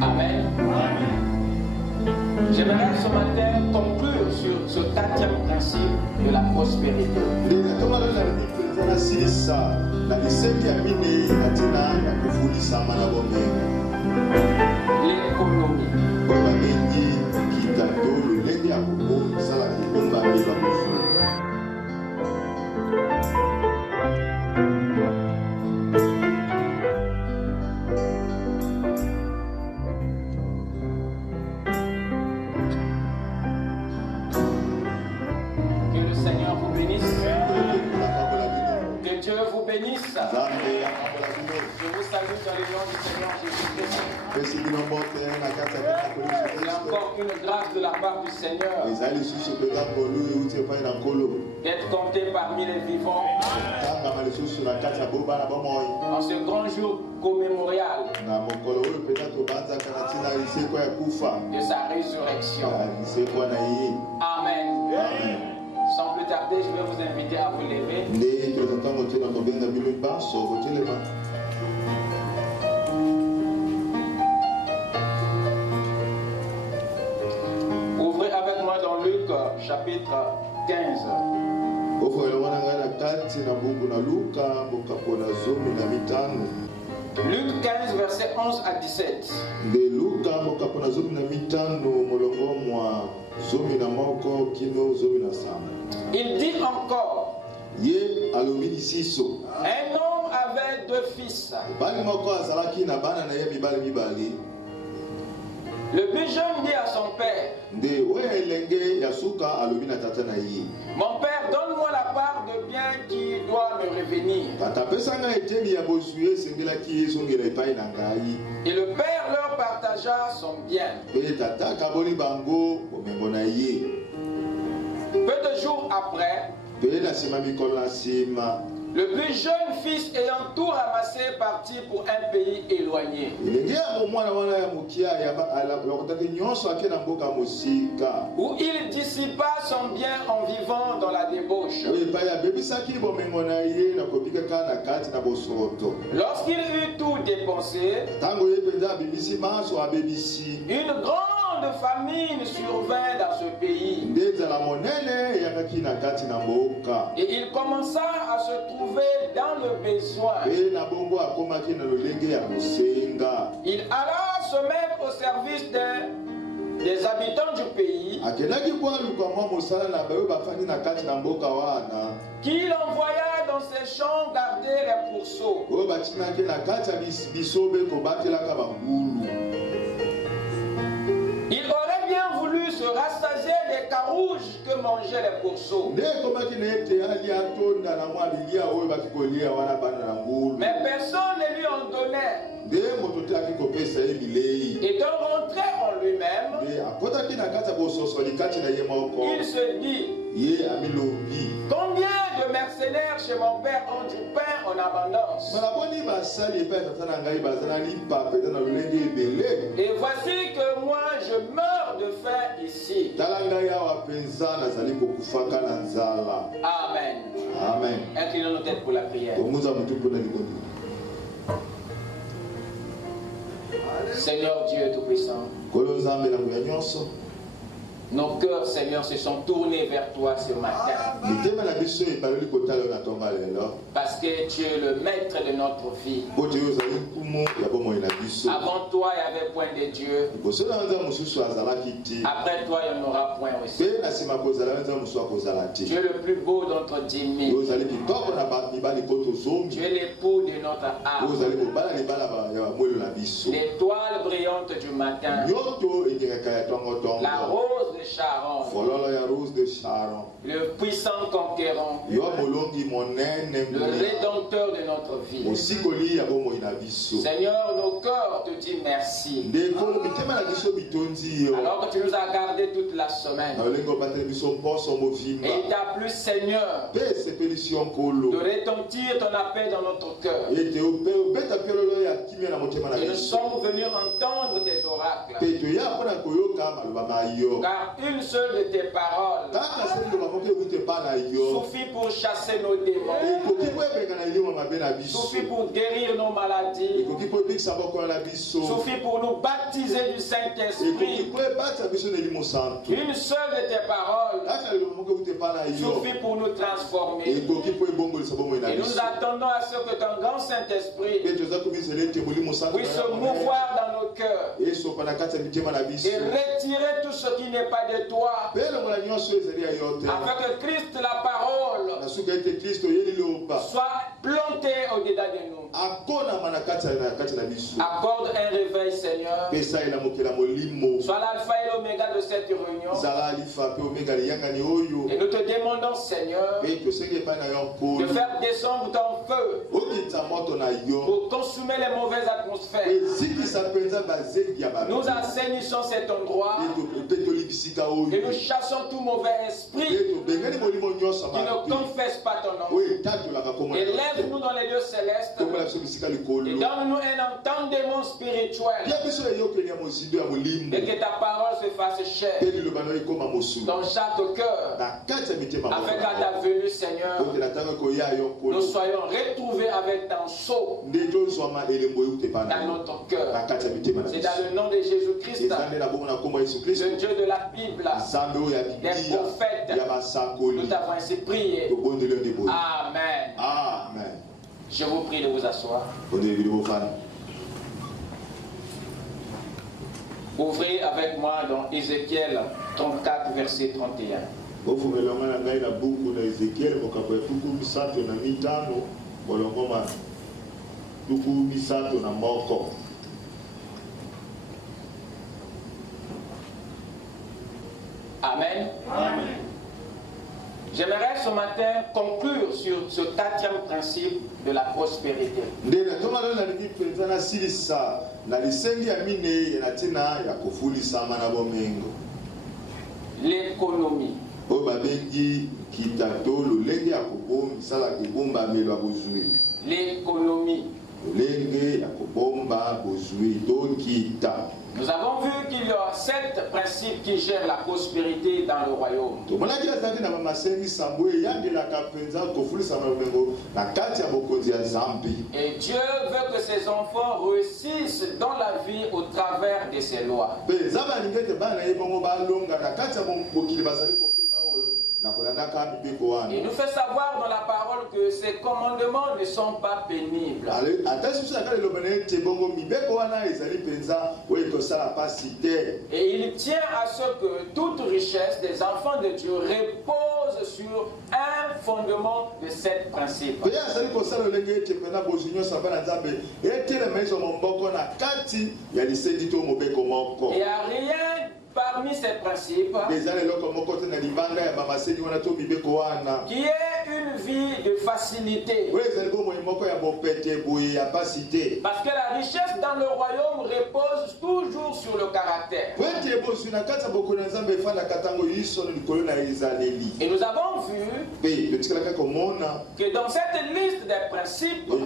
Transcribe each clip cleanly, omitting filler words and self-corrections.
Amen. J'aimerais ce matin conclure sur ce quatrième principe de la prospérité. L'économie. Que le Seigneur vous bénisse. Que Dieu vous bénisse. Je vous salue dans le nom du Seigneur Jésus-Christ. Il y a encore une grâce de la part du Seigneur d'être compté parmi les vivants en ce grand jour commémorial de sa résurrection. Amen. Sans plus tarder, je vais vous inviter à vous lever. Ouvrez avec moi dans Luc chapitre 15. Luc 15 verset 11 à 17. Il dit encore, un homme avait deux fils. Le plus jeune dit à son père, mon père, donne-moi la part de bien qui doit me revenir. Et le père leur partagea son bien. Peu de jours après, le plus jeune fils ayant tout ramassé partit pour un pays éloigné. Où il dissipa son bien en vivant dans la débauche. Lorsqu'il eut tout dépensé, une grande famine survint dans ce pays. Et il commença à se trouver dans le besoin. Il alla se mettre au service des habitants du pays, qu'il envoya dans ses champs garder les pourceaux. Il aurait bien voulu se rassasier des carouges que mangeaient les pourceaux. Mais personne ne lui en donnait. Étant rentré en lui-même, il se dit, combien de mercenaires chez mon père ont du pain en abondance? Et voici que moi je meurs de faim ici. Amen. Amen. Inclinons nos têtes pour la prière. Seigneur Dieu Tout-Puissant, nos cœurs, Seigneur, se sont tournés vers toi ce matin. Parce que tu es le maître de notre vie. Avant toi, il n'y avait point de Dieu. Après toi, il n'y en aura point aussi. Tu es le plus beau d'entre 10 000. Tu es l'époux de notre âme. L'étoile brillante du matin. La rose de Sharon. Le puissant conquérant. Le rédempteur de notre vie. Seigneur, nos cœurs te disent merci. Alors que tu nous as gardés toute la semaine. Et il t'a plu, Seigneur, de retentir ton appel dans notre cœur. Et nous sommes venus entendre tes oracles. Car une seule de tes paroles suffit pour chasser nos démons, suffit pour guérir nos maladies, suffit pour nous baptiser du Saint-Esprit. Une seule de tes paroles suffit pour nous transformer. Et nous attendons à ce que ton grand Saint-Esprit puisse se mouvoir dans nos cœurs et retirer tout ce qui n'est pas de toi, afin que Christ, la parole, soit planté au-dedans de nous. Accorde un réveil, Seigneur. Sois l'alpha et l'oméga de cette réunion. Et nous te demandons, Seigneur, de faire descendre ton feu pour consumer les mauvaises atmosphères. Nous assainissons cet endroit et nous chassons tout mauvais esprit qui ne confesse pas ton nom. Élève-nous dans les lieux célestes et donne-nous un entendement spirituel et que ta parole se fasse chair dans chaque cœur, afin qu'à ta venue, Seigneur, nous soyons retrouvés avec ton sceau dans notre cœur. C'est dans le nom de Jésus-Christ, le Dieu de la Bible, des prophètes, nous t'avons ainsi prié. Amen. Amen. Je vous prie de vous asseoir. Ouvrez avec moi dans Ézéchiel 34, verset 31. Amen. Amen. J'aimerais ce matin conclure sur ce 4e principe de la prospérité. L'économie. L'économie. Nous avons vu qu'il y a 7 principes qui gèrent la prospérité dans le royaume. Et Dieu veut que ses enfants réussissent dans la vie au travers de ses lois. Il nous fait savoir dans la parole que ces commandements ne sont pas pénibles. Et il tient à ce que toute richesse des enfants de Dieu repose sur un fondement de 7 principes. Et à rien parmi ces principes qui est une vie de facilité. Parce que la richesse dans le royaume repose toujours sur le caractère. Et nous avons vu que dans cette liste des principes, il y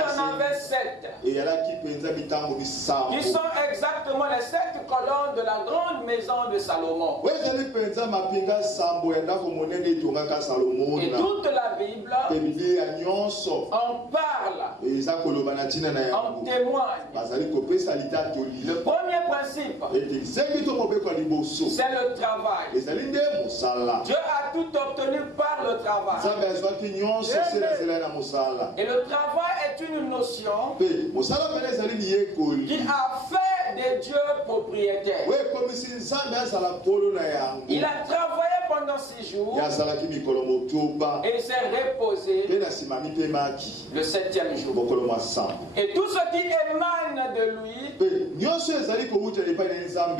en avait 7 qui sont exactement les 7 colonnes de la grande maison de Salomon. Et toute la Bible en parle, en témoigne. Le premier principe, c'est le travail. Dieu a tout obtenu par le travail. Et le travail est une notion qui a fait de Dieu propriétaire. Il a travaillé pendant 6 jours et il s'est reposé le 7e jour. Et tout ce qui émane de lui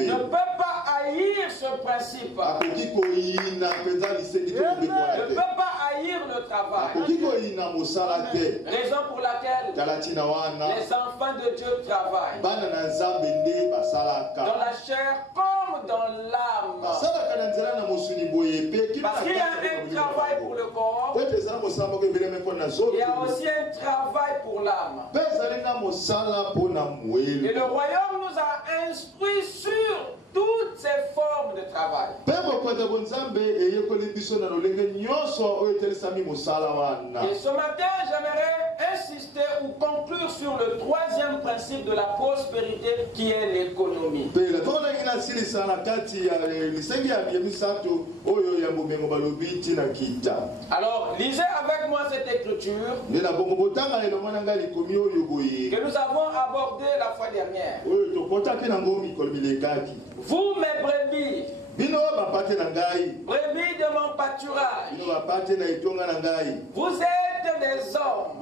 ne peut pas haïr ce principe. Ne peut pas haïr le travail. Raison pour laquelle les enfants de Dieu travaillent dans la chair comme dans l'âme. Parce qu'il y a un travail pour le corps, il y a aussi un travail pour l'âme. Et le royaume nous a instruit sur toutes ces formes de travail. Et ce matin, j'aimerais insister ou conclure sur le troisième principe de la prospérité qui est l'économie. Alors, lisez avec moi cette écriture que nous avons abordée la fois dernière. Vous, mes brebis, brebis de mon pâturage, vous êtes des hommes.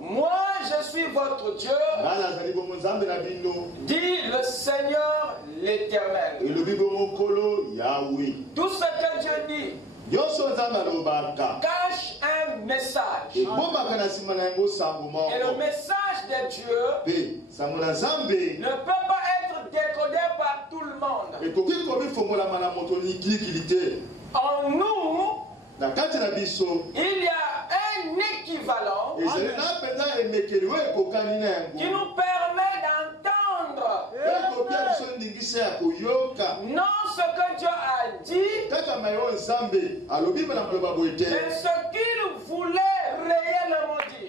Moi, je suis votre Dieu, dit le Seigneur l'Éternel. Tout ce que Dieu dit cache un message. Et le message de Dieu ne peut pas être décodé par tout le monde. En nous, il y a un équivalent qui nous permet d'entendre non ce que Dieu a dit, mais ce qu'il voulait réellement dire.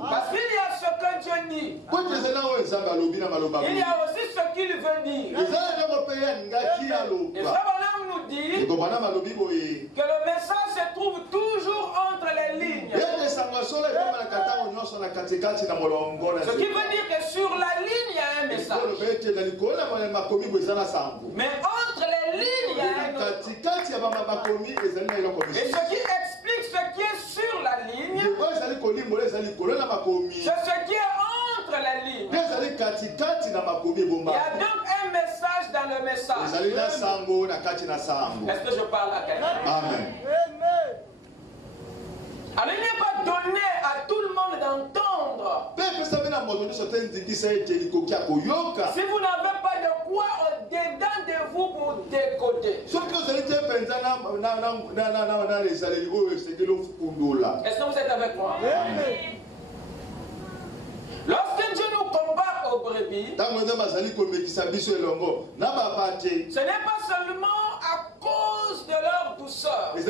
Parce qu'il y a ce que Dieu dit, il y a aussi ce qu'il veut dire. Et ça nous dit que le message se trouve toujours entre les lignes. Ce qui veut dire que sur la ligne, il y a un message. Mais entre les lignes, il y a un autre. Et ce qui explique ce qui est sur la ligne, c'est ce qui est entre les lignes. Il y a donc un message dans le message. Est-ce que je parle à quelqu'un? Amen. Alors il n'est pas donné à tout le monde d'entendre. Si vous n'avez pas de quoi au-dedans de vous pour décoder. Est-ce que vous êtes avec moi? Lorsque Dieu nous compare aux brebis, ce n'est pas seulement à cause de leur douceur. Ce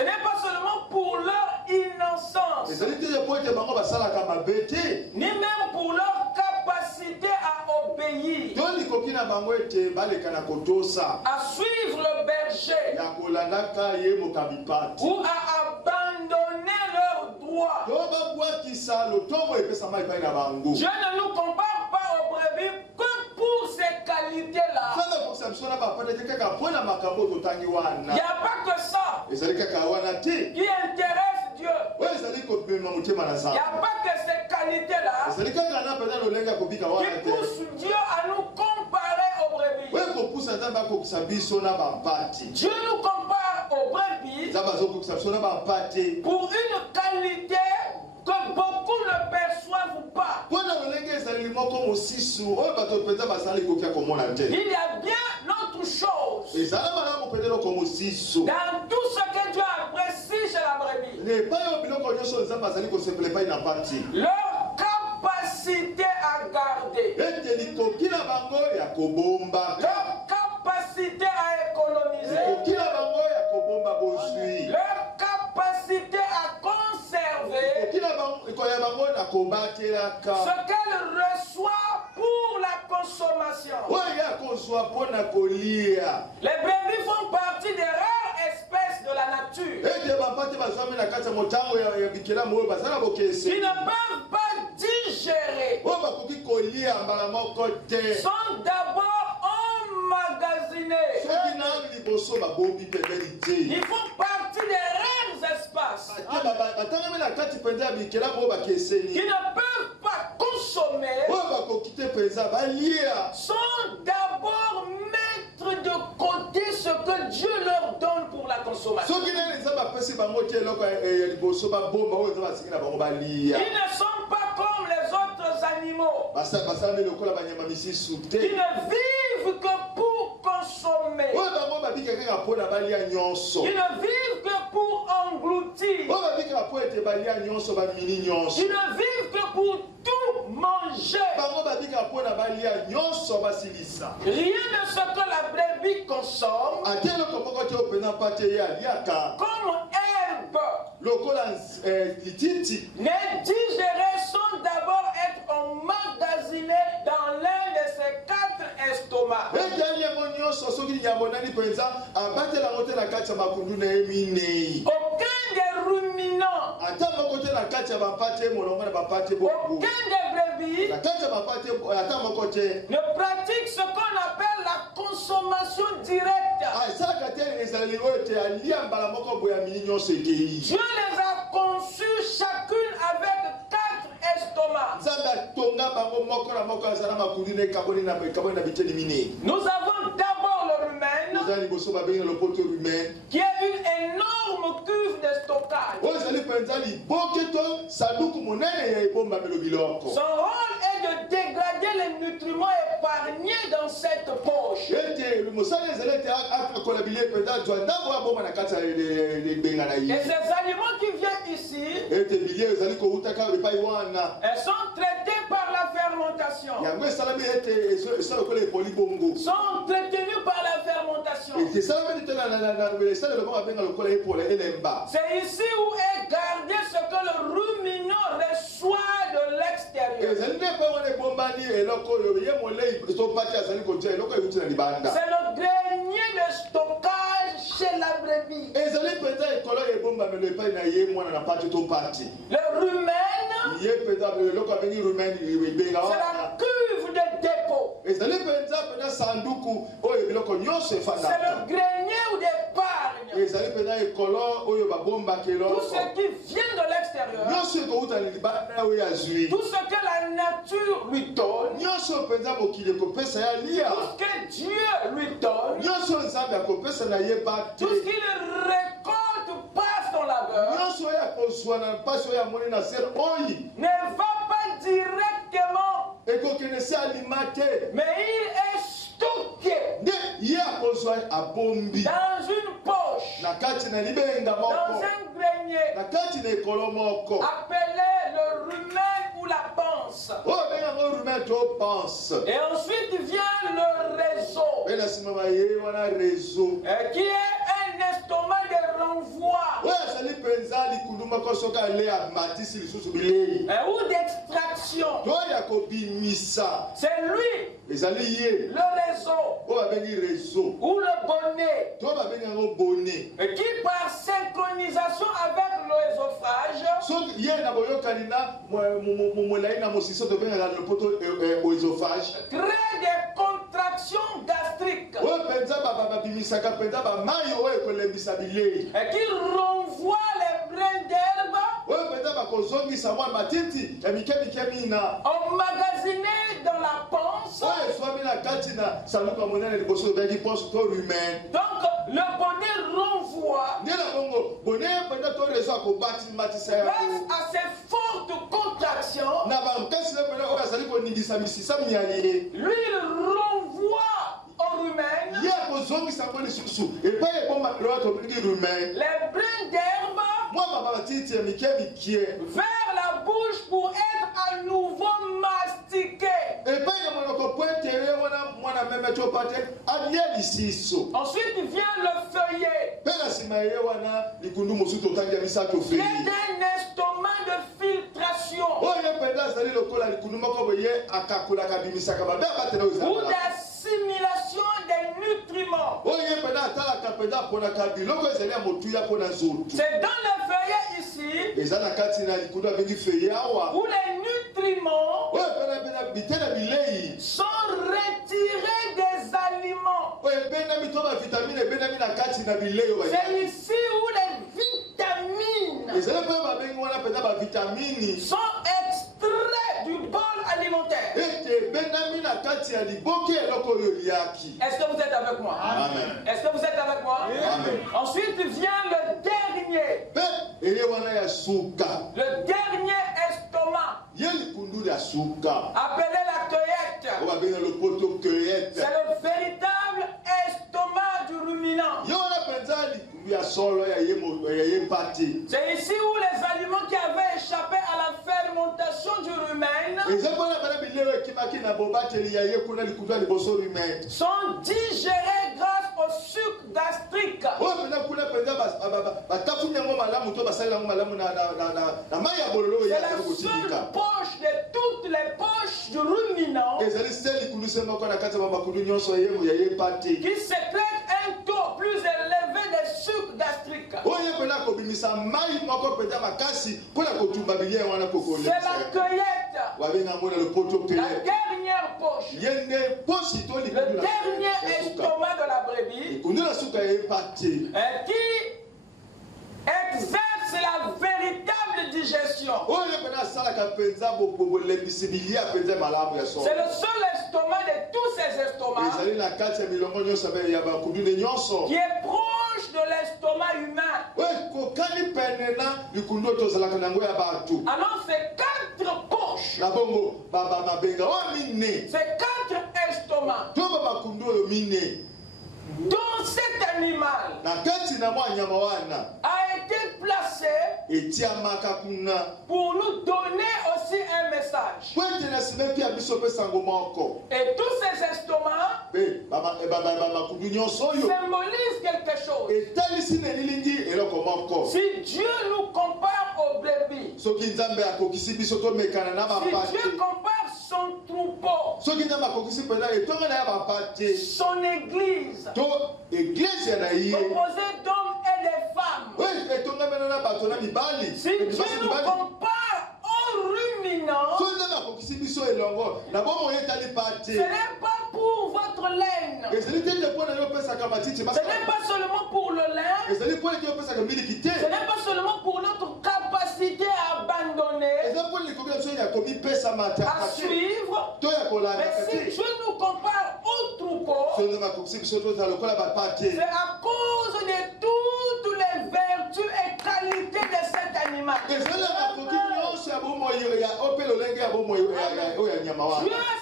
n'est pas seulement pour leur innocence, ni même pour leur capacité à obéir, à suivre le berger ou à abandonner leurs droits. Dieu ne nous compare pas aux brebis que pour ces qualités-là. Il n'y a pas que ça qui intéresse Dieu. Il n'y a pas que ces qualités-là qui poussent Dieu à nous comparer aux brebis. Dieu nous compare aux brebis pour une qualité que beaucoup ne perçoivent pas. Il y a bien autre chose dans tout ce que Dieu apprécie chez la brebis. Leur capacité à garder, leur capacité à économiser, leur capacité à conserver ce qu'elle reçoit pour la consommation. Les brebis font partie des rares espèces de la nature qui ne peuvent pas digérer, sont d'abord emmagasinés. Ils font partie des rares espaces qui ne peuvent pas consommer, sont d'abord mettre de côté ce que Dieu leur donne pour la consommation. Ils ne sont pas comme les autres animaux qui ne vivent que pour consommer. consommer. Ils ne vivent que pour engloutir. Ils ne vivent que pour tout manger. Rien de ce que la brebis consomme, comme herbe, les digérés sont d'abord être emmagasinés dans l'un de ces 4 estomacs. Aucun des ruminants, aucun des brebis ne pratique ce qu'on appelle la consommation directe. Dieu les a conçus chacune avec 4 estomacs. Nous avons d'abord le rumen, qui est une énorme cuve de stockage. Son rôle est de dégrader les nutriments épargnés dans cette poche. Et ces aliments qui viennent ici, elles sont traités par la fermentation. Sont entretenus par la fermentation. C'est ici où est gardé ce que le ruminant reçoit de l'extérieur. C'est le grenier de stockage chez la brebis. Le rumen, c'est la cuve de dépôt. C'est le grenier ou d'épargne. Tout ce qui vient de l'extérieur, tout ce que la nature lui donne, tout ce que Dieu lui donne, tout ce qu'il récolte par son labeur, ne va pas directement, mais il est stocké dans une poche, dans un grenier appelé le rumen ou la panse. Et ensuite vient le réseau, qui est un estomac de renvoi ou d'extraction. C'est lui, le réseau ou le bonnet, qui par synchronisation avec l'œsophage crée des contractions gastriques qui renvoient les brins d'herbe emmagasinés dans la panse. Donc le bonnet renvoie grâce à ces fortes contractions. Lui il renvoie au rumen les brins d'herbe vers la bouche pour être à nouveau mastiqué. Ensuite vient le feuillet, qui est un estomac de filtration ou d'assimilation des nutriments. C'est dans le feuillet ici où les nutriments sont retirés des aliments. C'est ici où les vitamines sont extraits du bol alimentaire. Est-ce que vous êtes avec moi? Amen. Est-ce que vous êtes avec moi? Amen. Ensuite vient le dernier. Le dernier estomac, appelé la cueillette. C'est le véritable estomac C'est ici où les aliments qui avaient échappé à la fermentation du rumen sont digérés grâce au sucre gastrique. C'est la seule poche de toutes les poches du ruminant qui sécrète un taux plus élevé de sucre gastrique. C'est la cueillette, la dernière poche, le dernier estomac de la brebis qui exerce la véritable digestion. C'est le seul estomac de tous ces estomacs qui est proche de l'estomac humain. Alors c'est 4 poches, c'est 4 estomacs dont cet animal a été placé pour nous donner aussi un message. Et tous ces estomacs symbolisent quelque chose. Si Dieu nous compare aux brebis, si Dieu compare son troupeau, son église, composée d'hommes et de femmes, si Dieu nous compare aux ruminants, ce n'est pas pour votre laine, ce n'est pas seulement pour le lin, ce n'est pas seulement pour notre capacité à abandonner, à suivre, mais si Dieu nous compare au troupeau, c'est à cause de toutes les vertus et qualités de cet animal. Dieu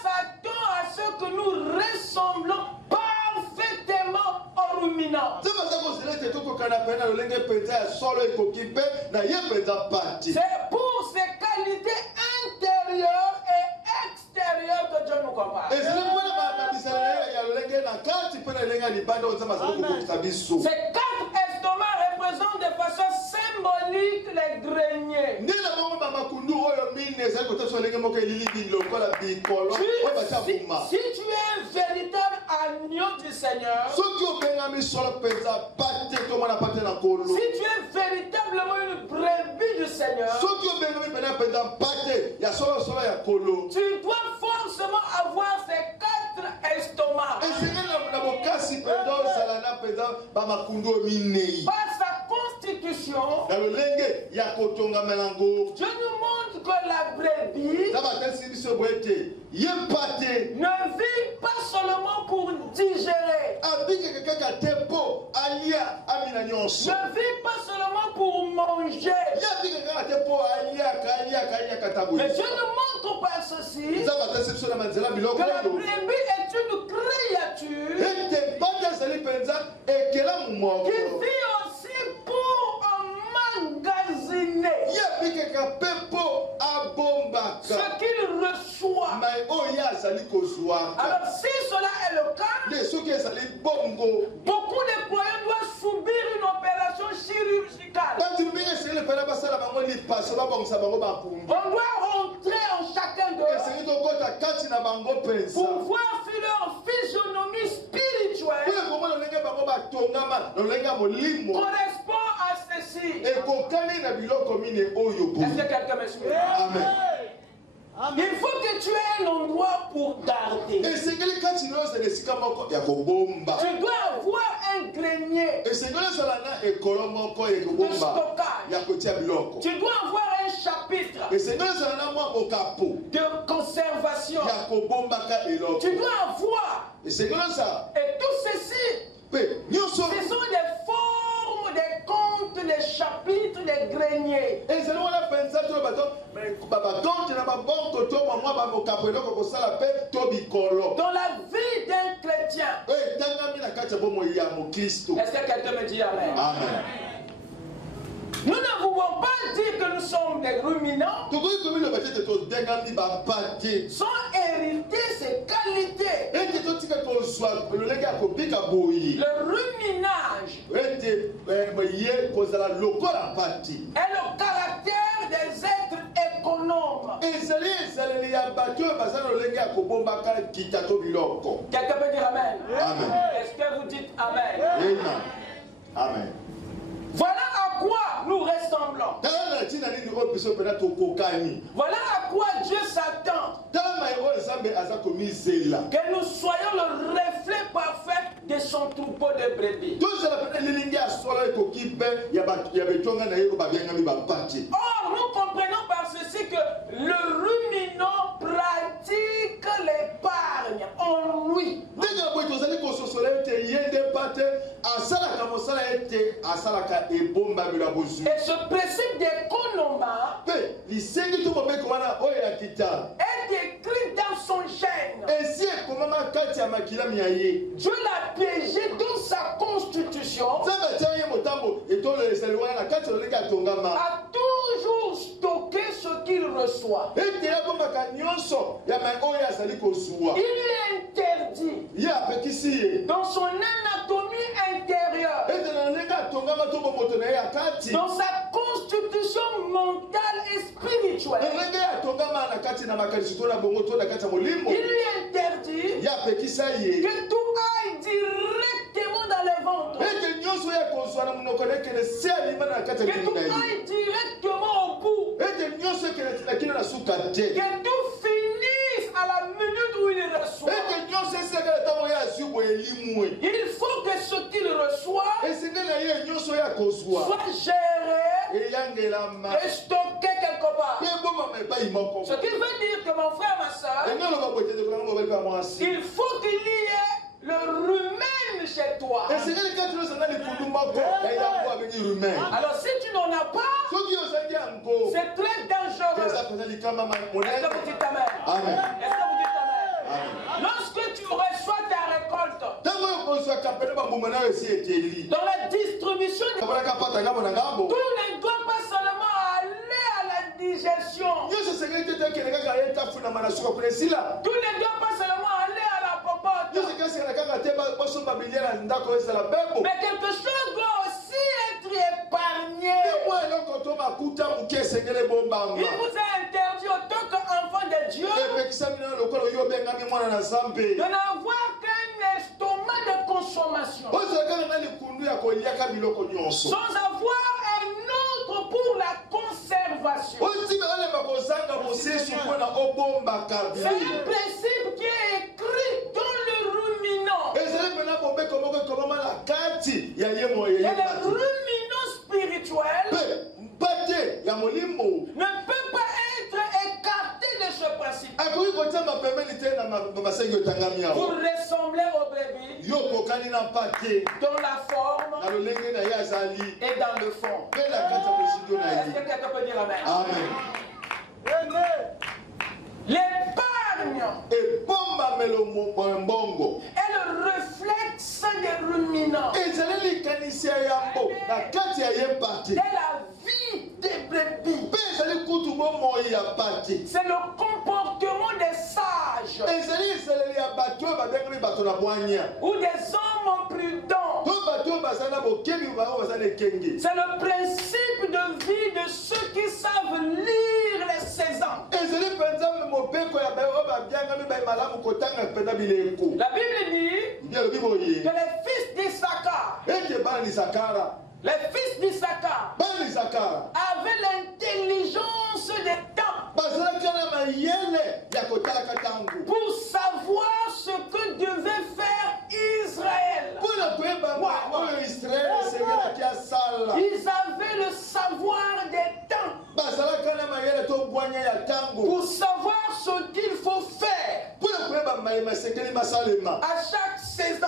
s'attend à ce que nous ressemblons parfaitement aux ruminants. C'est pour ces qualités intérieures et extérieures que Dieu nous compare. Ces 4 estomacs représentent de façon symbolique les greniers. Si tu es un véritable agneau du Seigneur, si tu es véritablement une brebis du Seigneur, tu dois forcément avoir ces 4 estomacs. Par sa constitution, Dieu nous montre que la brebis ne vit pas seulement pour digérer, ne vit pas seulement pour manger, mais Dieu nous montre par ceci que la brebis est une créature qui vit aussi pour emmagasiner ce qu'il reçoit. Alors si cela est le cas, beaucoup de croyants doivent subir une opération chirurgicale. On doit rentrer en chacun d'eux pour voir si leur physionomie spirituelle correspond à ceci. Est-ce que quelqu'un me suit? Amen. Il faut que tu aies un endroit pour garder. Tu dois avoir un grenier de stockage. Tu dois avoir un chapitre de conservation. Tu dois avoir. Et tout ceci, ce sont des formes, des comptes, des chapitres, des greniers. Dans la vie d'un chrétien. Est-ce que quelqu'un me dit amen? Amen. Nous ne pouvons pas dire que nous sommes des ruminants sans hériter ses qualités. Le ruminage est le caractère des êtres économes. Quelqu'un peut dire Amen? Amen. Est-ce que vous dites Amen? Amen. Amen. Voilà à quoi nous ressemblons. Voilà à quoi Dieu s'attend. Que nous soyons le reflet parfait de son troupeau de brebis. Or, nous comprenons par ceci que le ruminant pratique l'épargne en lui. Et ce principe d'économat est écrit dans son gène. Dieu l'a piégé dans sa constitution. A toujours stocké ce qu'il reçoit. Il lui interdit dans son anatomie intérieure, dans sa constitution mentale et spirituelle, il lui interdit que tout aille directement dans le ventre, que tout aille directement au bout, que tout finisse à la minute où il reçoit. Il faut que ce qu'il reçoit soit géré et stocké quelque part. Ce qui veut dire que mon frère, ma soeur, il faut qu'il y ait le rumen chez toi. Alors si tu n'en as pas, c'est très dangereux. Est-ce que vous dites Amen? Amen. Est-ce que vous dites Amen? Lorsque tu reçois ta récolte, dans la distribution, tout ne doit pas seulement aller à la digestion. Tout ne doit pas seulement aller à la popote. Mais quelque chose doit aussi être épargné. Il vous a interdit autant qu'enfant de Dieu de n'avoir qu'un estomac de consommation, sans avoir un autre pour la conservation. C'est un principe qui est écrit dans le ruminant. Et le ruminant spirituel ne peut pas être écarté de ce principe. Pour ressembler au brebis dans la forme et dans le fond. Est-ce que quelqu'un peut dire Amen? Amen. L'épargne est le réflexe des ruminants et la vie des brebis. C'est le comportement des sages ou des hommes prudents. C'est le principe de vie de ceux qui savent lire les saisons. La Bible dit que les fils d'Issachar, les fils d'Issachar avaient l'intelligence des temps pour savoir ce que devait faire Israël. Ils avaient le savoir des temps pour savoir ce qu'il faut faire à chaque saison.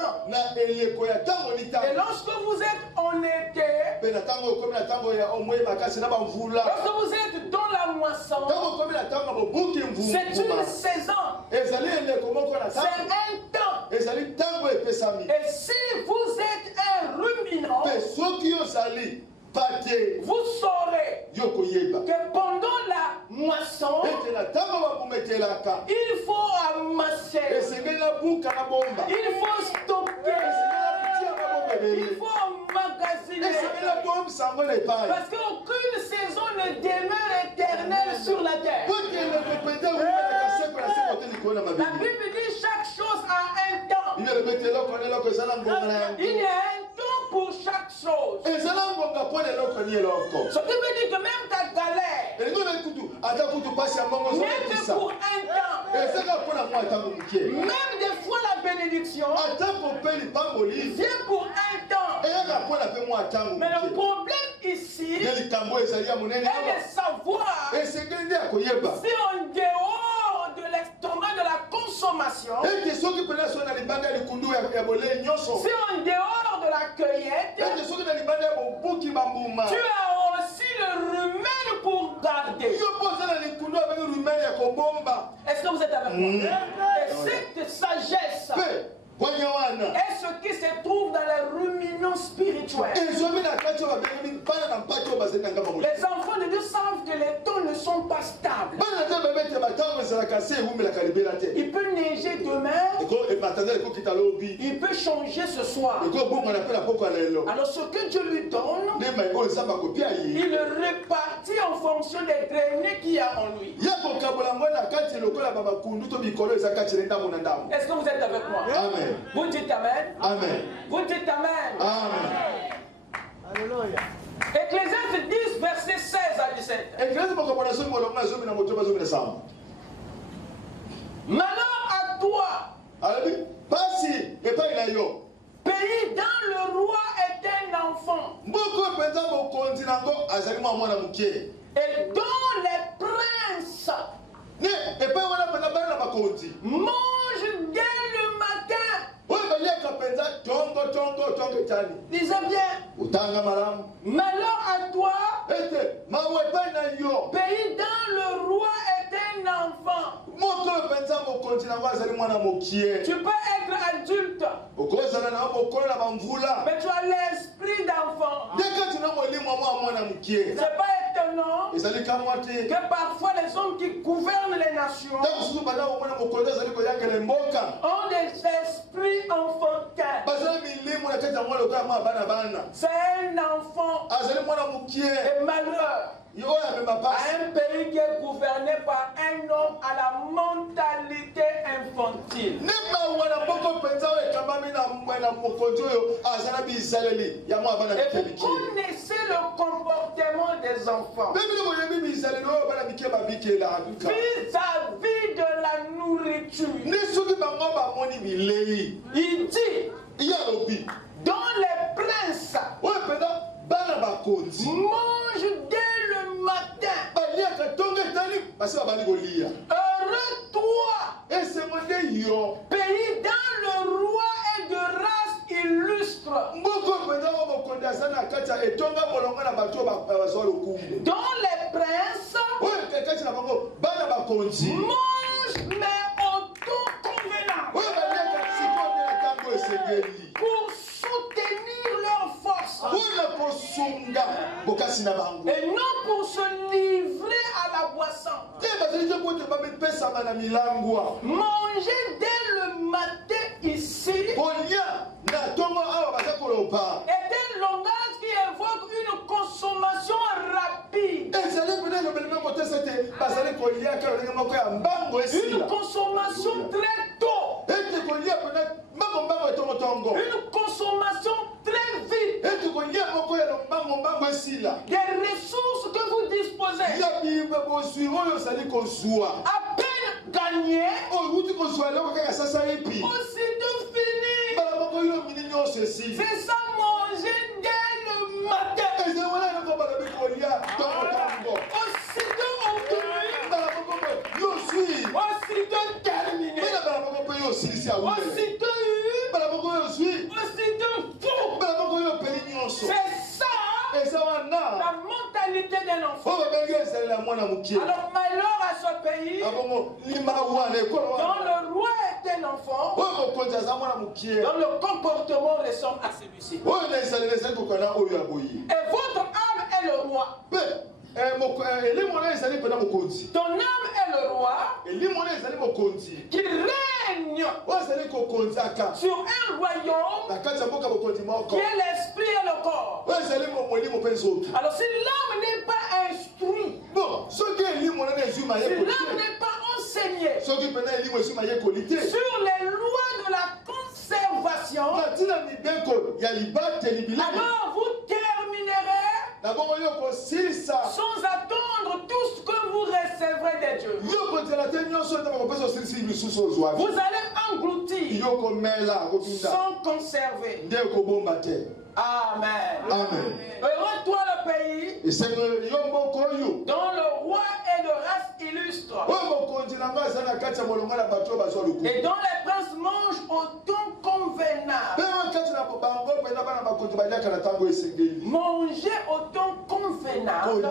Et lorsque vous êtes en été, lorsque vous êtes dans la moisson, c'est une saison, c'est un temps. Et si vous êtes un ruminant, vous saurez que pendant la moisson, il faut amasser, il faut stocker, il faut emmagasiner. Parce qu'aucune saison ne demeure éternelle sur la terre. La Bible dit chaque chose a un temps. Il y a un temps pour chaque chose. Ce qui veut dire que même ta galère, même pour un temps, même des fois la bénédiction vient pour un temps. Mais le problème ici est de savoir si en dehors de l'estomac de la consommation, si en dehors de la cueillette, tu as aussi le rumen pour garder. Est-ce que vous êtes avec moi? Et cette sagesse est ce qui se trouve dans les ruminants spirituels. Les enfants de Dieu savent que les temps ne sont pas stables. Il peut neiger demain, il peut changer ce soir. Alors ce que Dieu lui donne, il le répartit en fonction des greniers qu'il y a en lui. Est-ce que vous êtes avec moi? Amen. Vous dites Amen. Amen. Vous dites Amen. Amen. Alléluia. Ecclésiaste 10, verset 16 à 17. Malheur à toi, pays dont le roi est un enfant, et dont les princes mangent dès le matin. Lisez bien. Malheur à toi, pays dont le roi est un enfant. Tu peux être adulte, mais tu as l'esprit d'enfant. C'est pas étonnant que parfois les hommes qui gouvernent les nations ont des esprits enfantins. C'est un enfant et malheur à un pays qui est gouverné par un homme à la mentalité infantile. Et vous connaissez le comportement des enfants vis-à-vis de la nourriture. Il dit dans les princes mange dès le matin. Heureux toi, pays dans le roi est de race illustre, dont les princes mangent mais en tout convenant pour soutenir leur force et non pour se livrer à la boisson. Manger dès le matin ici est un langage qui évoque une consommation rapide, une consommation très tôt, une consommation très vite, des ressources que vous disposez à peine gagnées, aussitôt fini. C'est ça, manger dès le matin, aussitôt obtenu, aussitôt terminé, aussitôt fou. C'est ça la mentalité d'un enfant. Alors malheur à ce pays dont le roi est un enfant, dont le comportement ressemble à celui-ci. Et votre âme est le roi. Ton âme est le roi qui règne sur un royaume qui est l'esprit et le corps. Alors si l'âme n'est pas instruite, si l'âme n'est pas enseignée sur les lois de la conservation, alors vous terminerez sans attendre tout ce que vous recevrez de Dieu. Vous allez engloutir sans conserver. Amen. Amen. Heureux toi le pays dont le roi est de race illustre et dont les princes mangent au temps convenable. Manger au temps convenable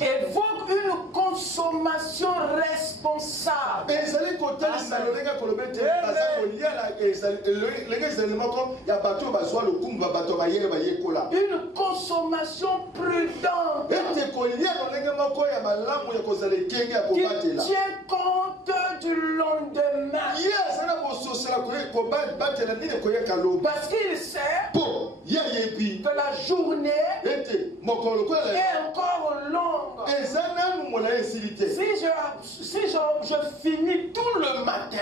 évoque une consommation responsable. Une consommation prudente qui tient compte du lendemain. Parce qu'il sait que la journée est encore longue. Si je finis tout le matin,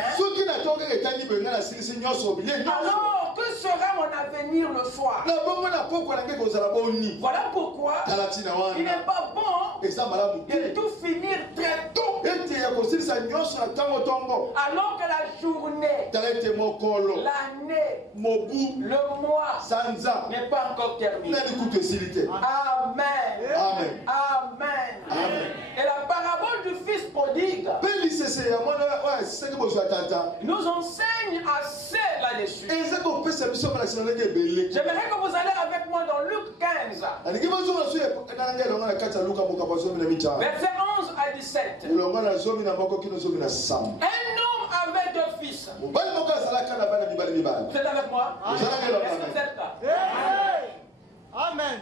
alors que sera mon avenir le soir? Voilà pourquoi il n'est pas bon de tout finir très tôt, alors que la journée, l'année, le mois n'est pas encore terminé. Amen. Amen. Amen. Et la parabole du fils prodigue nous enseigne assez là-dessus. J'aimerais que vous allez avec moi dans Luc 15, verset 11 à 17. Un homme avait deux fils. Vous êtes avec moi? Est-ce que vous êtes là? Amen.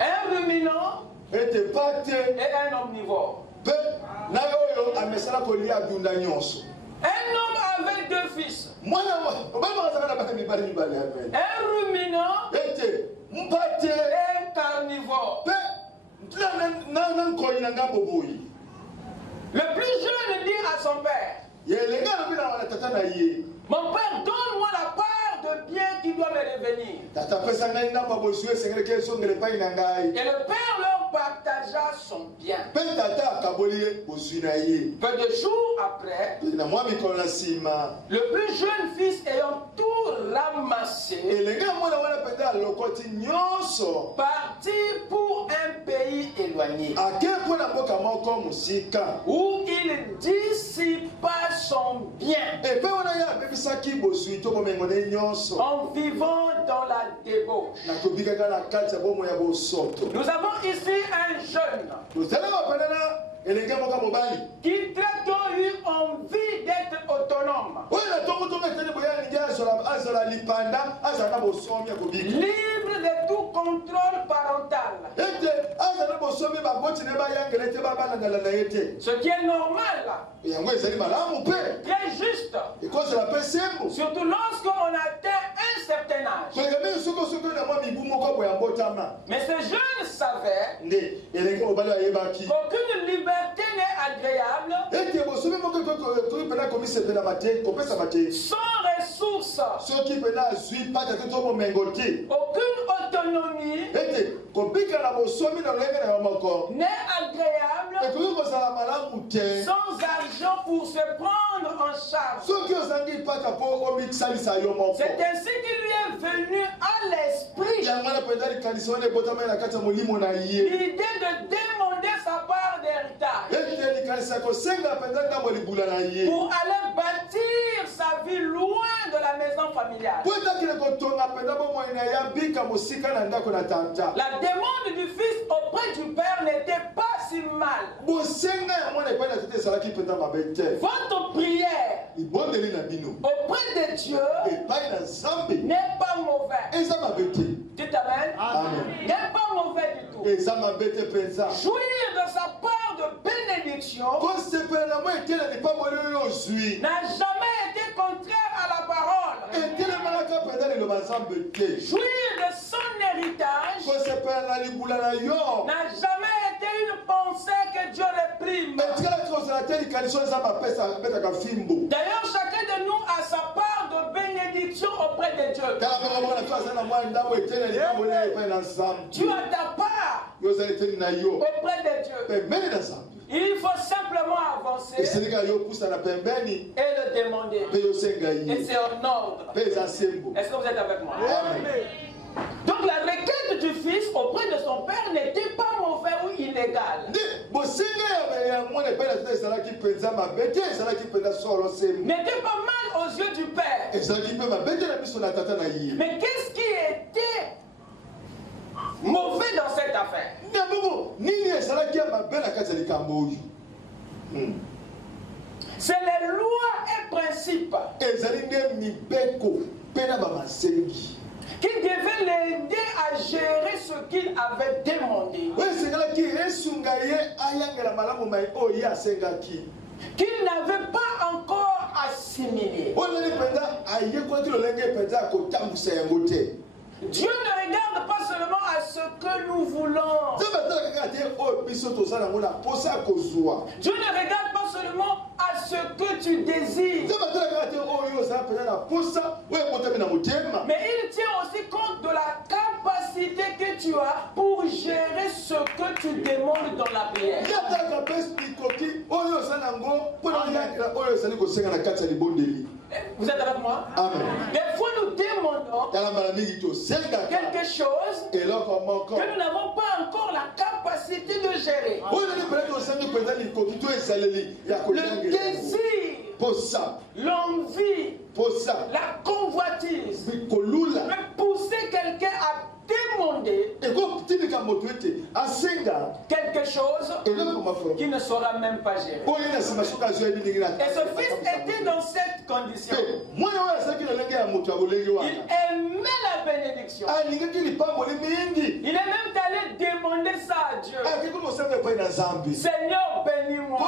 Un ruminant et un omnivore. Un homme avait deux fils. Un ruminant et un carnivore. Le plus jeune dit à son père: mon père, donne-moi la part de bien qui doit me revenir. Et le père leur partagea son bien. Peu de jours après, le plus jeune fils ayant tout ramassé, partit pour un pays éloigné, où il dissipa son bien en vivant dans la débauche. Nous avons ici un jeune qui très tôt eut envie d'être autonome, libre de tout contrôle parental, ce qui est normal, très juste, surtout lorsqu'on atteint un certain âge. Mais ce jeune savait qu'aucune liberté n'est agréable sans ressources, aucune autonomie n'est agréable sans argent pour se prendre en charge. C'est ainsi qu'il lui est venu à l'esprit l'idée de demander sa part d'héritage pour aller bâtir sa vie loin de la maison familiale. La demande du fils auprès du père n'était pas si mal. Votre prière auprès de Dieu n'est pas mauvaise. Dites amen. N'est pas mauvais du tout. Jouir de sa part de bénédiction n'a jamais été contraire à la parole. Jouir de son héritage n'a jamais été une pensée que Dieu réprime. D'ailleurs, chacun de nous a sa part de bénédiction auprès de Dieu. Tu as ta part auprès de Dieu. Il faut simplement avancer et le demander. Et c'est en ordre. Est-ce que vous êtes avec moi? Amen. Donc la requête du fils auprès de son père n'était pas mauvaise ou illégale. N'était pas mal aux yeux du père. Mais qu'est-ce qui était mauvais dans cette affaire? C'est les lois et principes qui devaient l'aider à gérer ce qu'il avait demandé. Qu'il n'avait pas encore assimilé. Dieu ne regarde pas seulement à ce que nous voulons. Dieu ne regarde pas seulement à ce que tu désires. Mais il tient aussi compte de la capacité que tu as pour gérer ce que tu demandes dans la prière. Vous êtes avec moi? Amen. Des fois nous demandons quelque chose que nous n'avons pas encore la capacité de gérer. Le désir, l'envie, la convoitise peut pousser quelqu'un à demander quelque chose qui ne sera même pas géré. Et ce fils était dans cette condition. Il aimait la bénédiction. Il est même allé demander ça à Dieu. Seigneur, bénis-moi.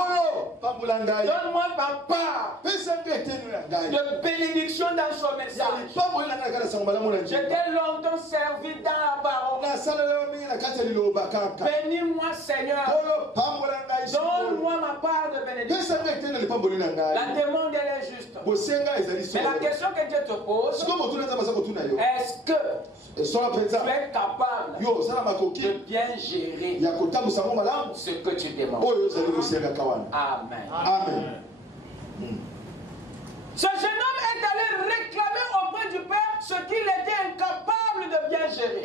Donne-moi ma part de bénédiction dans son message. J'ai longtemps servi dans la parole. Bénis-moi, Seigneur. Donne-moi ma part de bénédiction. La demande, elle est juste. Mais la question que Dieu te pose, est-ce que tu es capable de bien gérer ce que tu demandes? Amen. Amen. Ce jeune homme est allé réclamer auprès du père ce qu'il était incapable de bien gérer.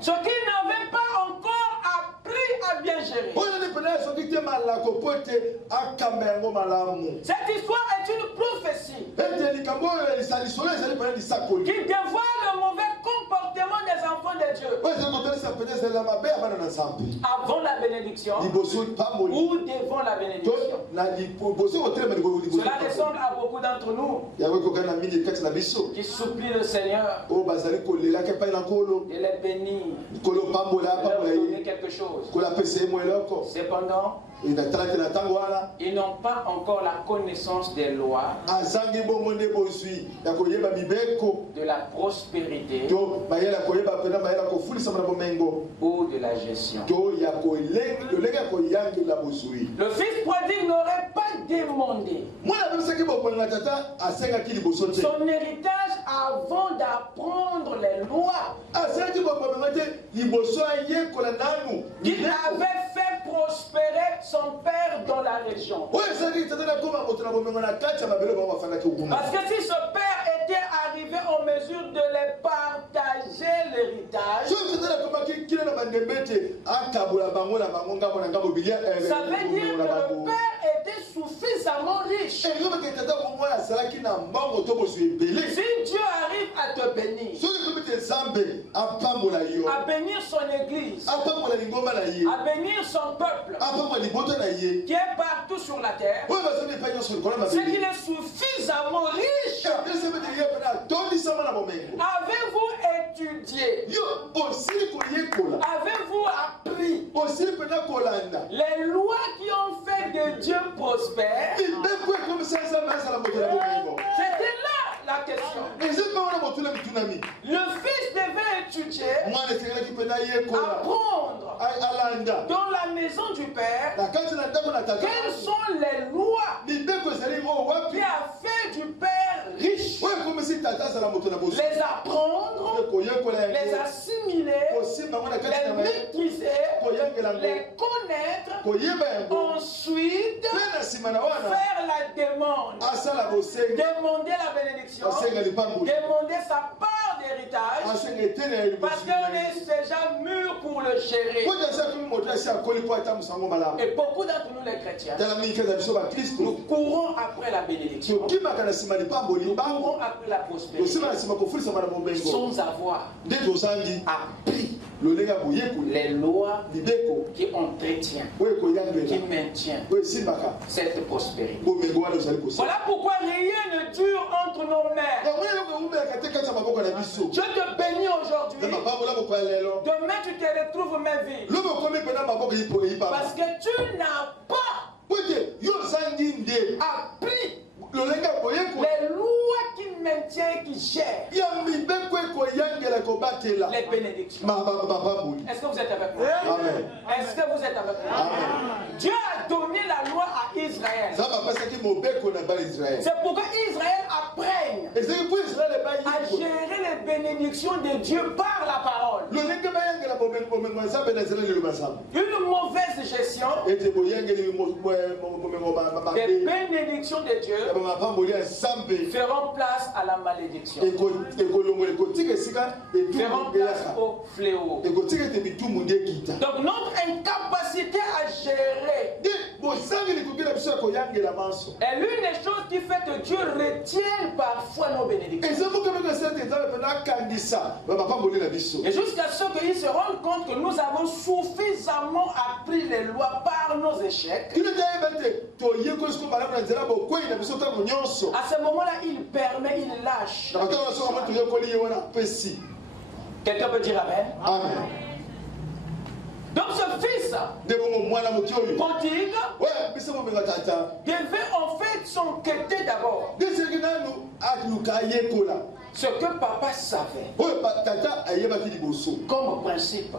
Ce qu'il n'avait pas encore appris à bien gérer. Cette histoire est une prophétie qui dévoile le mauvais comportement des enfants de Dieu avant la bénédiction ou devant la bénédiction. Cela ressemble à beaucoup d'entre nous qui supplient le Seigneur de les bénir, de leur donner quelque chose. Cependant, ils n'ont pas encore la connaissance des lois, de la prospérité ou de la gestion. Le fils prodigue n'aurait pas demandé son héritage avant d'apprendre les lois. Il avait fait prospérer son père dans la région. Parce que si ce père était arrivé en mesure de les partager l'héritage, dire que le père était suffisamment riche. Si Dieu arrive à te bénir, à bénir son église, à bénir son peuple qui est partout sur la terre, c'est qu'il est suffisamment riche. Avez-vous étudié? Avez-vous appris les lois qui ont fait de Dieu prospère? C'était là la question. Le fils devait étudier, apprendre dans la maison du Père quelles sont les lois qui a fait du Père riche. Les apprendre, les assimiler, les maîtriser, les connaître, ensuite faire la demande, demander la bénédiction, demander sa part d'héritage, parce qu'on est déjà mûr pour le gérer. Et beaucoup d'entre nous les chrétiens, nous courons après la bénédiction, nous courons après la prospérité, sans avoir appris les lois qui entretiennent, qui maintiennent cette prospérité. Voilà pourquoi rien ne dure entre nos mains. Je te bénis aujourd'hui. Demain tu te retrouves main vide. Parce que tu n'as pas appris les lois qui maintiennent et qui gèrent les bénédictions. Est-ce que vous êtes avec moi? Amen. Est-ce que vous êtes avec moi? Amen. Dieu a donné la loi à Israël. C'est pourquoi Israël apprenne à gérer les bénédictions de Dieu par la parole. Une mauvaise gestion des bénédictions de Dieu feront place à la malédiction, feront place au fléau. Donc notre incapacité à gérer est l'une des choses qui fait que Dieu retient parfois nos bénédictions. Et jusqu'à ce qu'ils se rendent compte que nous avons suffisamment appris les lois par nos échecs, à ce moment-là, il permet, il lâche. Quelqu'un peut dire Amen? Amen. Donc ce fils prodigue devait en fait s'enquêter d'abord ce que papa savait comme principe,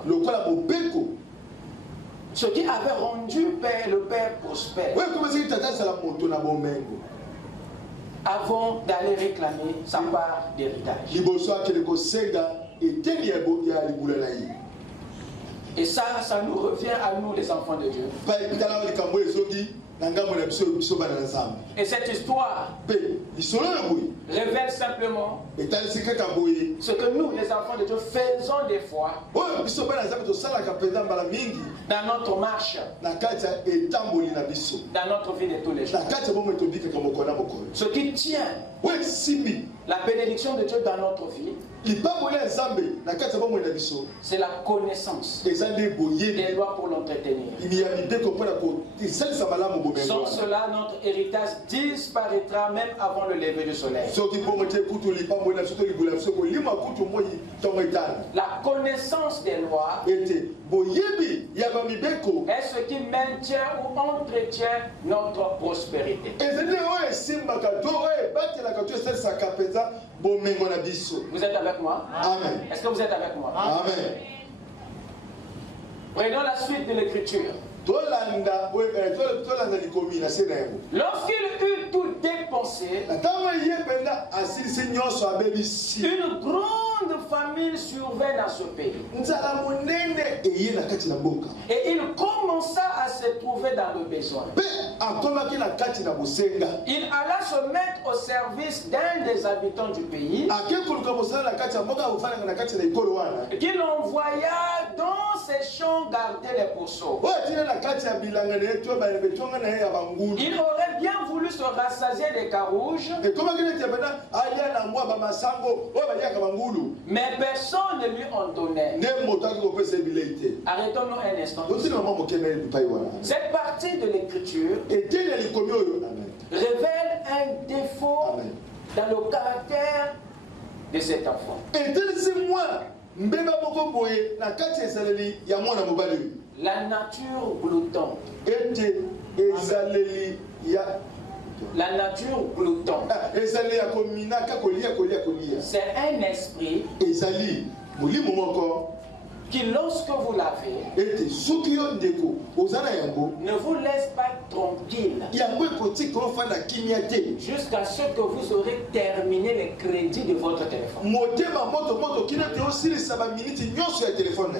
ce qui avait rendu le père prospère, avant d'aller réclamer sa part d'héritage. Et ça nous revient à nous les enfants de Dieu. Et cette histoire révèle simplement ce que nous, les enfants de Dieu, faisons des fois dans notre marche, dans notre vie de tous les jours. Ce qui tient la bénédiction de Dieu dans notre vie, c'est la connaissance des lois pour l'entretenir. Sans cela, notre héritage disparaîtra même avant le lever du soleil. La connaissance des lois est ce qui maintient ou entretient notre prospérité. Vous êtes avec moi? Amen. Est-ce que vous êtes avec moi? Amen. Prenons la suite de l'écriture. Lorsqu'il eut tout dépensé, une grande famine survint dans ce pays. Et il commença à se trouver dans le besoin. Il alla se mettre au service d'un des habitants du pays, qu'il envoya dans ses ses champs garder les pourceaux. Il aurait bien voulu se rassasier des carouges. Mais personne ne lui en donnait. Arrêtons-nous un instant. Cette partie de l'écriture révèle un défaut dans le caractère de cet enfant. La nature gloutante. La nature gloutante. C'est un esprit qui, lorsque vous l'avez, ne vous laisse pas tranquille jusqu'à ce que vous aurez terminé les crédits de votre téléphone.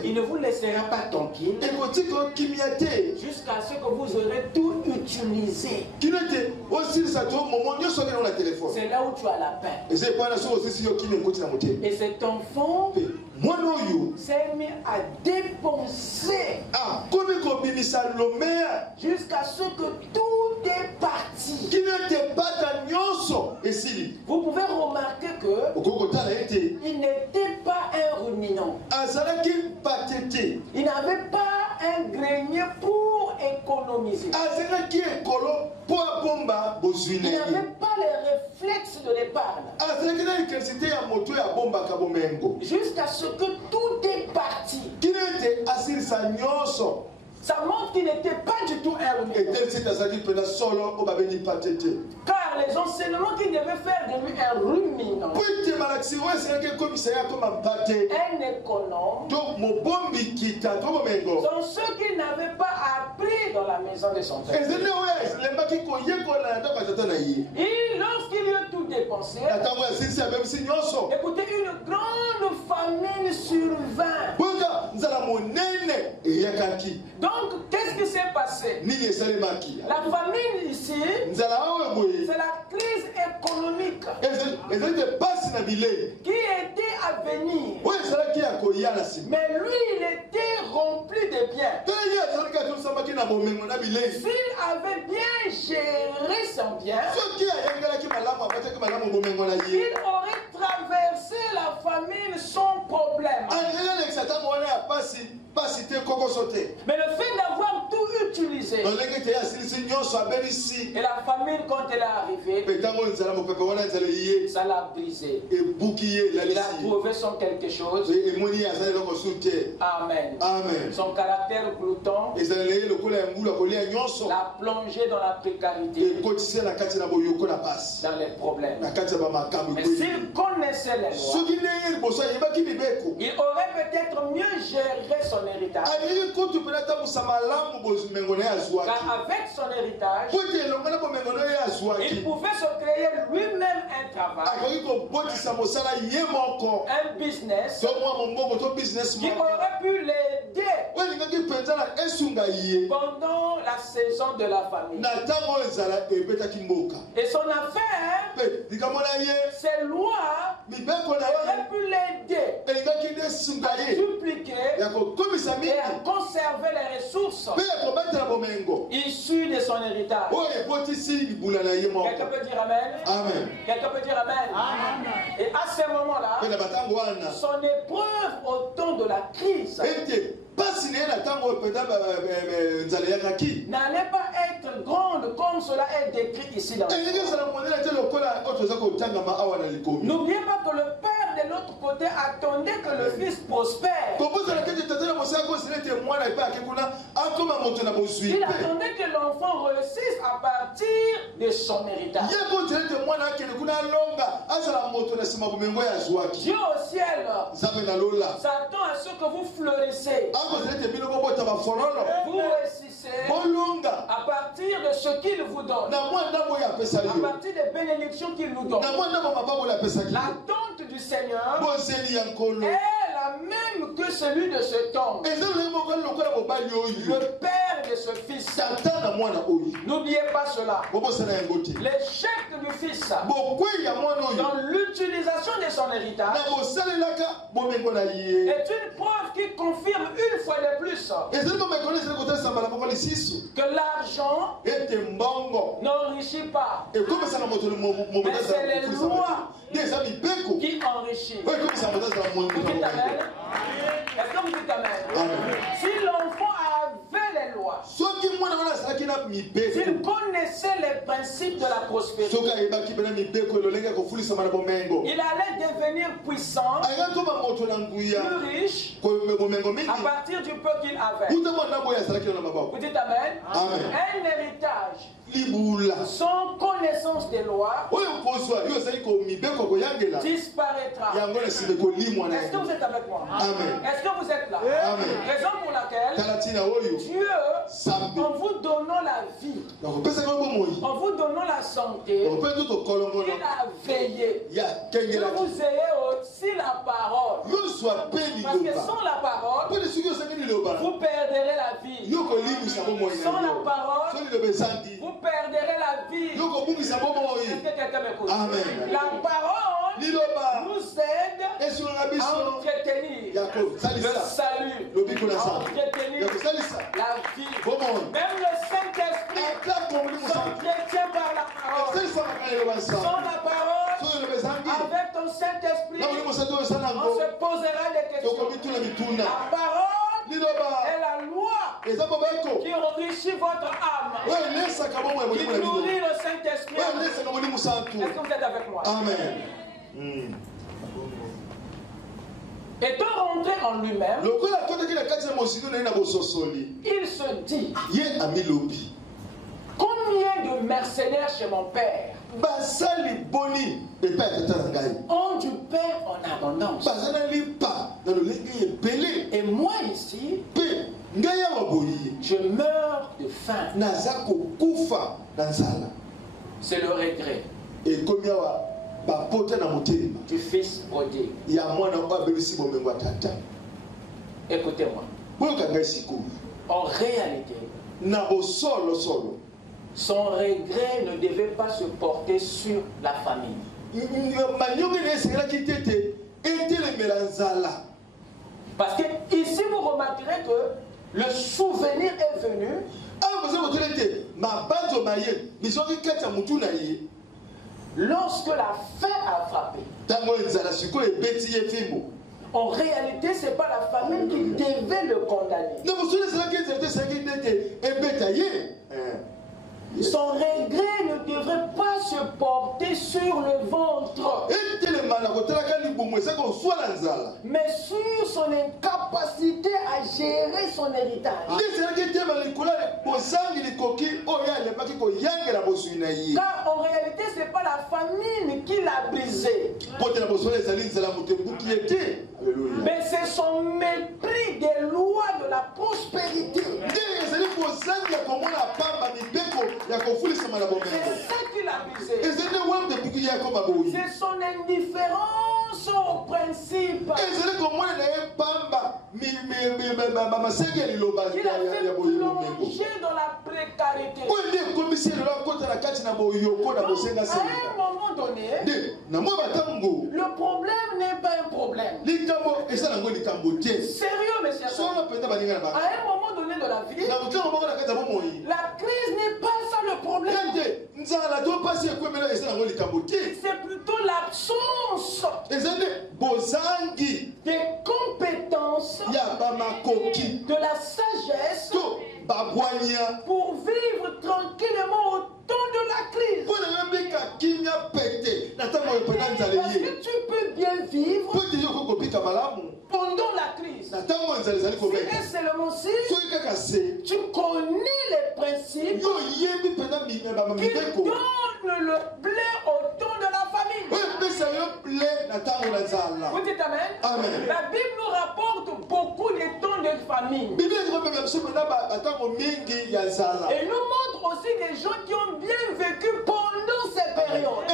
Il ne vous laissera pas tranquille jusqu'à ce que vous aurez tout utilisé. C'est là où tu as la paix. Et cet enfant s'est mis à dépenser jusqu'à ce que tout est parti. Vous pouvez remarquer que il n'était pas un ruminant. Il n'avait pas un grenier pour économiser. Il n'avait pas les réflexes de l'épargne. Jusqu'à ce que tout est parti. Ça montre qu'il n'était pas du tout un ruminant. Car les enseignements qu'il devait faire de lui un ruminant, un économe, sont ceux qui n'avaient pas appris dans la maison de son père. Et lorsqu'il a tout dépensé, écoutez, une grande famine survint. Donc, qu'est-ce qui s'est passé? La famine ici, c'est la crise économique qui était à venir. Mais lui, il était rempli de biens. S'il avait bien géré son bien, il aurait traversé la famine sans problème. Mais le fait d'avoir tout utilisé, et la famine, quand elle est arrivée, ça l'a brisé. Il a trouvé son quelque chose. Amen. Son caractère glouton l'a plongé dans la précarité, dans les problèmes. Mais s'il connaissait les lois, il aurait peut-être mieux géré son héritage. Car avec son héritage, il pouvait se créer lui-même un travail, un business qui aurait pu l'aider pendant la saison de la famine. Et son affaire, ses lois auraient pu l'aider à dupliquer et à conserver les ressources issues de son héritage. Quelqu'un peut dire Amen? Quelqu'un peut dire Amen? Et à ce moment-là, son épreuve au temps de la crise n'allait pas être grande comme cela est décrit ici dans le N'oubliez pas que le père de l'autre côté attendait que le fils prospère. Il attendait que l'enfant réussisse à partir de son héritage. Dieu au ciel s'attend à ce que vous fleurissez. Vous réussissez à partir de ce qu'il vous donne, à partir des bénédictions qu'il nous donne. L'attente du Seigneur est la même que celui de cet homme, le père de ce fils. N'oubliez pas cela. L'échec du fils dans l'utilisation de son héritage est une preuve qui confirme une fois de plus que l'argent n'enrichit pas. Mais c'est les lois qui enrichissent. Vous dites amen? Est-ce que vous dites amen? Si l'enfant avait les lois, s'il connaissait les principes de la prospérité, il allait devenir puissant, plus riche, à partir du peu qu'il avait. Vous dites amen? Un héritage sans connaissance des lois disparaîtra. Est-ce que vous êtes avec moi? Est-ce que vous êtes là? Raison pour laquelle Dieu, en vous donnant la vie, en vous donnant la santé, il a veillé que vous ayez aussi la parole. Parce que sans la parole, vous perdrez la vie. Sans la parole, vous perdrez la vie. Est-ce que quelqu'un m'écoute? La parole nous aide à entretenir le salut, à entretenir la vie. Même le Saint-Esprit s'entretient par la parole. Sans la parole, avec ton Saint-Esprit, on se posera des questions. La parole est la loi qui enrichit votre âme, qui nourrit le Saint-Esprit. Est-ce que vous êtes avec moi? Amen. Étant rentré en lui-même, il se dit, combien de mercenaires chez mon père ont du pain en abondance, et moi ici je meurs de faim. C'est le regret du fils prodigue. Écoutez-moi. En réalité, son regret ne devait pas se porter sur la famille. Parce que ici vous remarquerez que le souvenir est venu lorsque la faim a frappé. En réalité, ce n'est pas la famille qui devait le condamner. Son regret ne devrait pas se porter sur le ventre, mais sur son incapacité à gérer son héritage. Car en réalité, ce n'est pas la famine qui l'a brisé, mais c'est son mépris des lois de la prospérité. C'est ça qui l'a brisé. C'est son indifférence au principe. Il a fait plonger dans la précarité. À un moment donné, le problème n'est pas un problème. Sérieux, mes chers amis. À un moment donné de la vie, la crise n'est pas ça le problème. C'est plutôt l'absence des compétences, de la sagesse pour vivre tranquillement au temps de la crise. Parce que tu peux bien vivre pendant la crise. Si seulement si tu connais les principes qui donnent le blé au temps de la famine. Vous dites amen? La Bible nous rapporte beaucoup de temps de famine. Et nous montre aussi des gens qui ont bien vécu pendant ces périodes.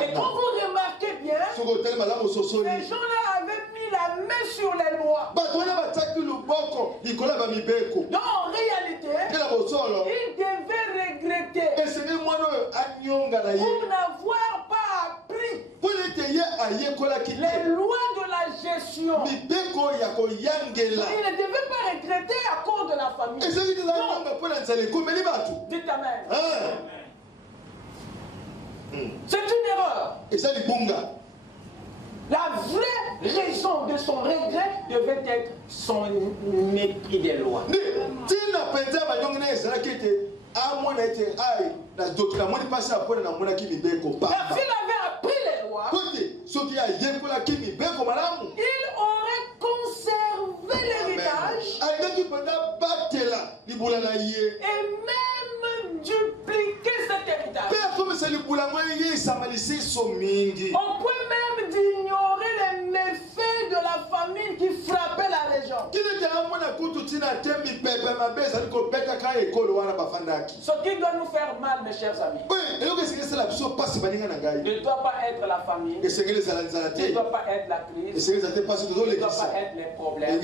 Et quand vous remarquez bien, ces gens-là avaient mis la main sur les lois. Donc en réalité, ils devaient regretter pour n'avoir pas appris les lois de la gestion ne devait pas regretter à cause de la famille. Non. Dites Amen. C'est une erreur. La vraie raison de son regret devait être son mépris des lois. La fille avait appris les lois. Il aurait conservé l'héritage et même dupliqué cet héritage. Au point même d'ignorer les méfaits de la famine qui frappait la région. Ce qui doit nous faire mal, mes chers amis, ne doit pas être la famine, ne doit pas être la crise, ne doit pas être les problèmes,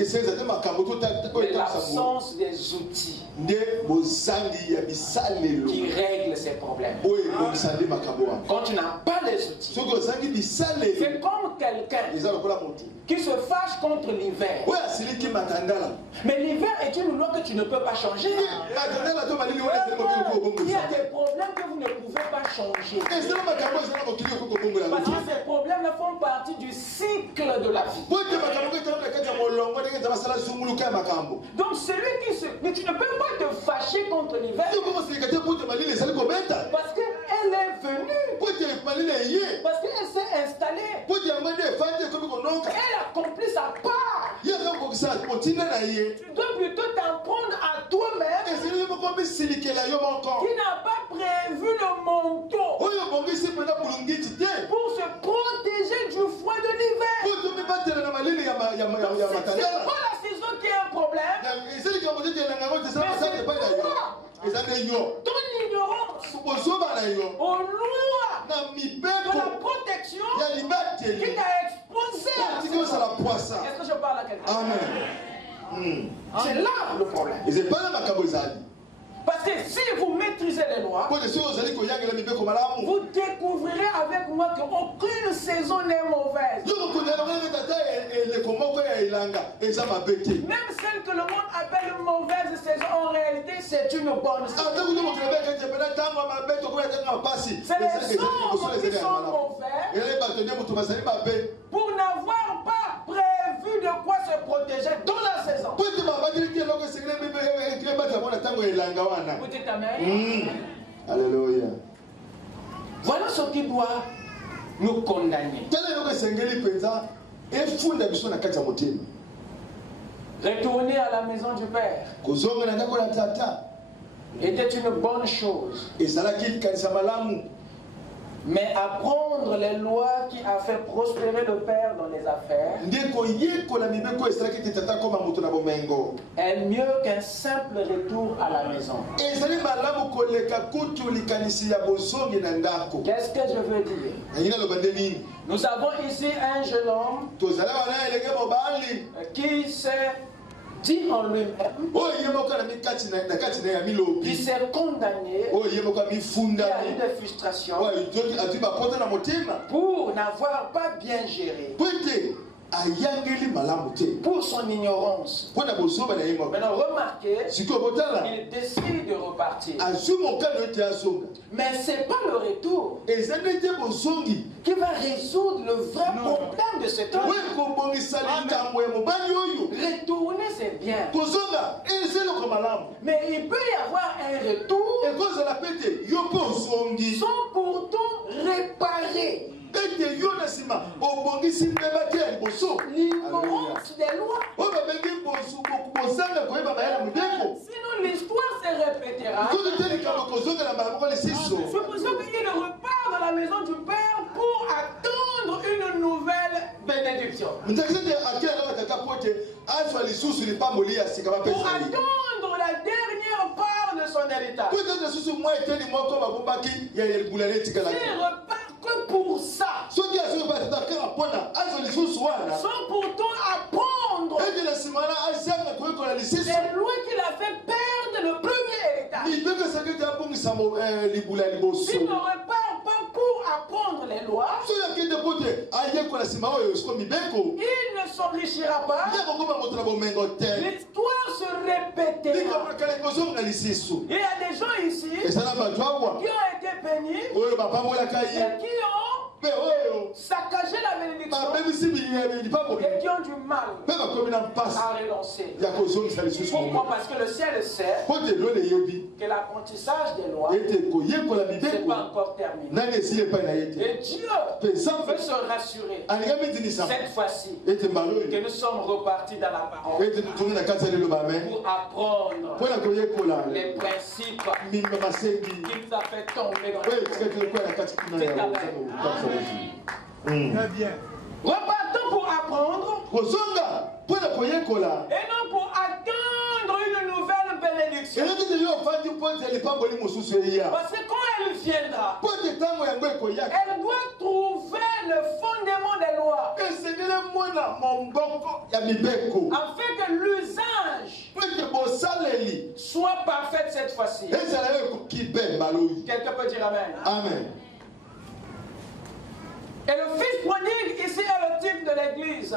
mais l'absence des outils qui règlent ces problèmes. Quand tu n'as pas les outils, c'est comme quelqu'un qui se fâche contre l'hiver. Mais l'hiver est une loi que tu ne peux pas changer. Il y a des problèmes que vous ne pouvez pas changer. Parce que ces problèmes font partie du cycle de la vie. Donc celui qui se... Mais tu ne peux pas te fâcher contre l'hiver. Parce qu'elle est venue. Parce qu'elle s'est installée. Elle accomplit sa part. Tu dois plutôt t'en prendre à toi-même qui n'a pas prévu le manteau pour se protéger du froid de l'hiver. C'est pas la saison qui est un problème, mais c'est toi. Ton ignorance aux lois de la protection qui t'a exposé à la saison. Est-ce que je parle à quelqu'un? Amen. C'est là le problème. Parce que si vous maîtrisez les lois, vous découvrirez avec moi qu'aucune saison n'est mauvaise. Même celle que le monde appelle une mauvaise saison, en réalité, c'est une bonne saison. C'est les hommes qui sont mauvais pour n'avoir pas prévu de quoi se protéger dans la saison. Vous dites Amen. Alléluia. Voilà ce qui doit nous condamner. Retourner à la maison du Père était une bonne chose. Mais apprendre les lois qui a fait prospérer le Père dans les affaires est mieux qu'un simple retour à la maison. Qu'est-ce que je veux dire? Nous avons ici un jeune homme qui s'est dit en lui-même, qui s'est condamné, qui a eu des frustrations pour n'avoir pas bien géré, pour son ignorance. Maintenant remarquez, il décide de repartir. Mais ce n'est pas le retour qui va résoudre le vrai problème de cet homme. Retourner, c'est bien. Mais il peut y avoir un retour sans pourtant réparer l'ignorance des lois. Sinon l'histoire se répétera. Supposons qu'il repart dans la maison du Père pour attendre une nouvelle bénédiction. Pour attendre la dernière part de son héritage. S'il repart que pour ça, sans pourtant apprendre les lois qu'il a fait perdre le premier héritage. S'il ne repart pas pour apprendre les lois, il ne s'enrichira pas. L'histoire se répétera. Il y a des gens ici qui ont été bénis et qui ont saccagé la bénédiction et qui ont du mal à relancer. Pourquoi? Parce que le ciel sait que l'apprentissage des lois n'est pas encore terminé. Et Dieu veut se rassurer cette fois-ci que nous sommes repartis dans la parole pour apprendre les principes qui nous a fait tomber dans la Très bien. Repartons pour apprendre et non pour attendre une nouvelle bénédiction. Parce que quand elle viendra, elle doit trouver le fondement des lois afin que l'usage soit parfait cette fois-ci. Quelqu'un peut dire Amen. Amen. Et le fils prodigue ici est le type de l'église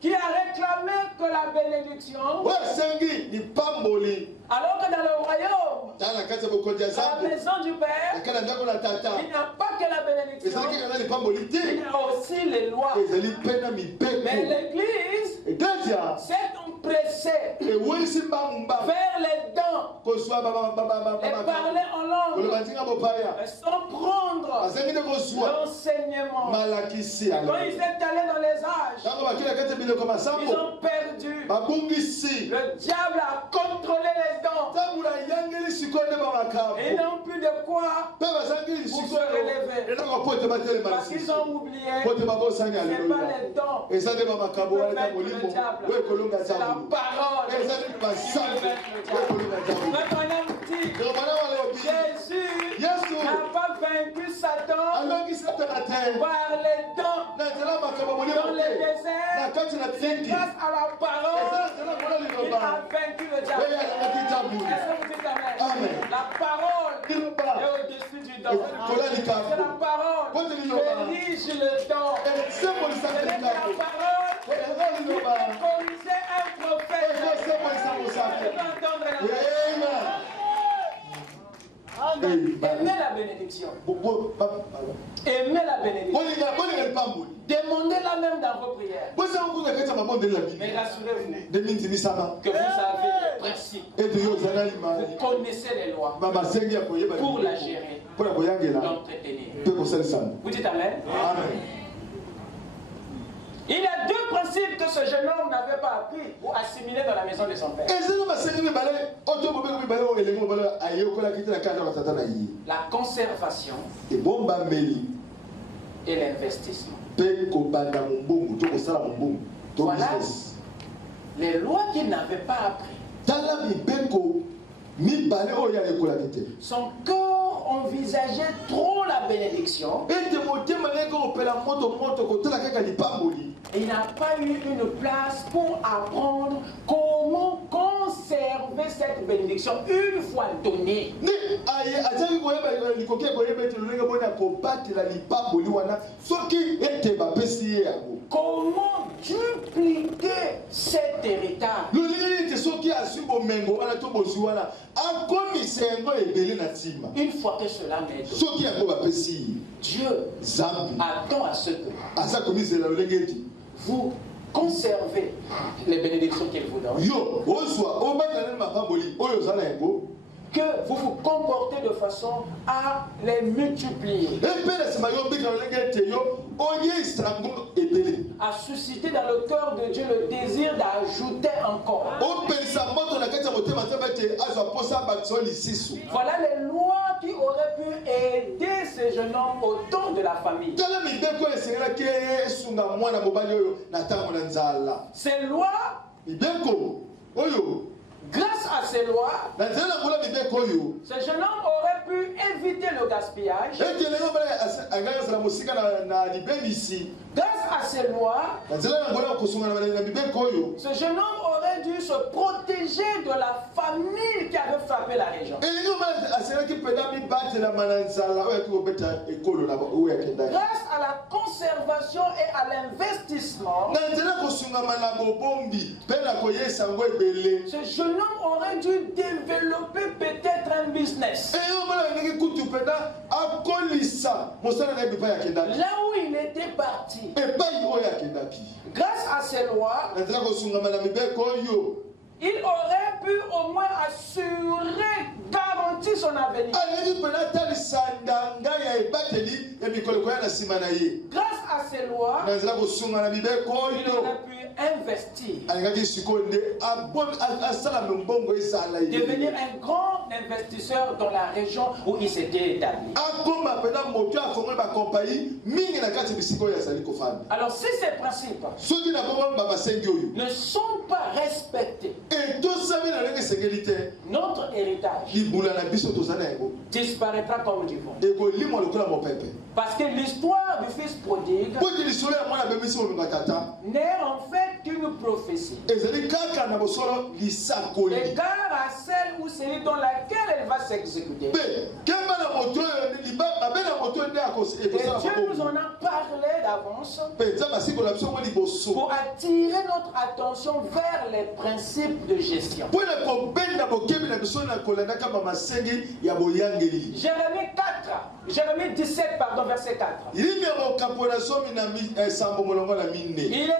qui a réclamé que la bénédiction, alors que dans le royaume, dans la maison du Père, il n'y a pas que la bénédiction, il y a aussi les lois. Mais l'église s'est empressée vers les dents et parler en langue sans prendre l'enseignement. Quand ils étaient allés dans les âges, ils ont perdu. Le diable a contrôlé les dents. Et ils n'ont plus de quoi pour se relever. Parce qu'ils ont oublié que ce n'est pas les dents qui peuvent mettre le diable. C'est la parole qui peut mettre le diable. Maintenant, Jésus n'a pas vaincu Satan par les dents dans le désert. C'est grâce à la parole qu'il a vaincu le diable. Est-ce que vous dites Amen? La parole est au-dessus du don. C'est la parole qui dirige le don. C'est la parole qui peut corriger un prophète. Je peux entendre la Aimez la bénédiction. Aimez la bénédiction. Demandez-la même dans vos prières. Mais rassurez-vous que vous avez les principes. Vous connaissez les lois pour la gérer, l'entretenir. Vous dites Amen? Amen. Il y a deux principes que ce jeune homme n'avait pas appris ou assimilés dans la maison de son père. La conservation et l'investissement. Voilà les lois qu'il n'avait pas appris. Son cœur envisageait trop la bénédiction. Et il n'a pas eu une place pour apprendre comment conserver cette bénédiction une fois donnée. Comment dupliquer cet héritage? Une fois que cela m'est donné, Dieu attend à ce que vous conservez les bénédictions qu'il vous donne. Que vous vous comportez de façon à les multiplier. À susciter dans le cœur de Dieu le désir d'ajouter encore. Voilà les lois qui auraient pu aider ce jeune homme au temps de la famille. Ces lois, grâce à ces lois, ce jeune homme aurait pu éviter le gaspillage. Grâce à ces lois, ce jeune homme aurait dû dû se protéger de la famine qui avait frappé la région. Grâce à la conservation et à l'investissement, ce jeune homme aurait dû développer peut-être un business. Là où il était parti, grâce à ces lois, il aurait pu au moins assurer, garantir son avenir. Grâce à ces lois, il aurait pu investir, devenir un grand investisseur dans la région où il s'était établi. Alors si ces principes ne sont pas respectés, notre héritage disparaîtra comme du vent. Parce que l'histoire du fils prodigue n'est en fait qu'une prophétie. Égard à celle ou celui dans laquelle elle va s'exécuter. Et Dieu nous en a parlé d'avance pour attirer notre attention vers les principes de gestion. Jérémie 17, pardon, verset 4. Il est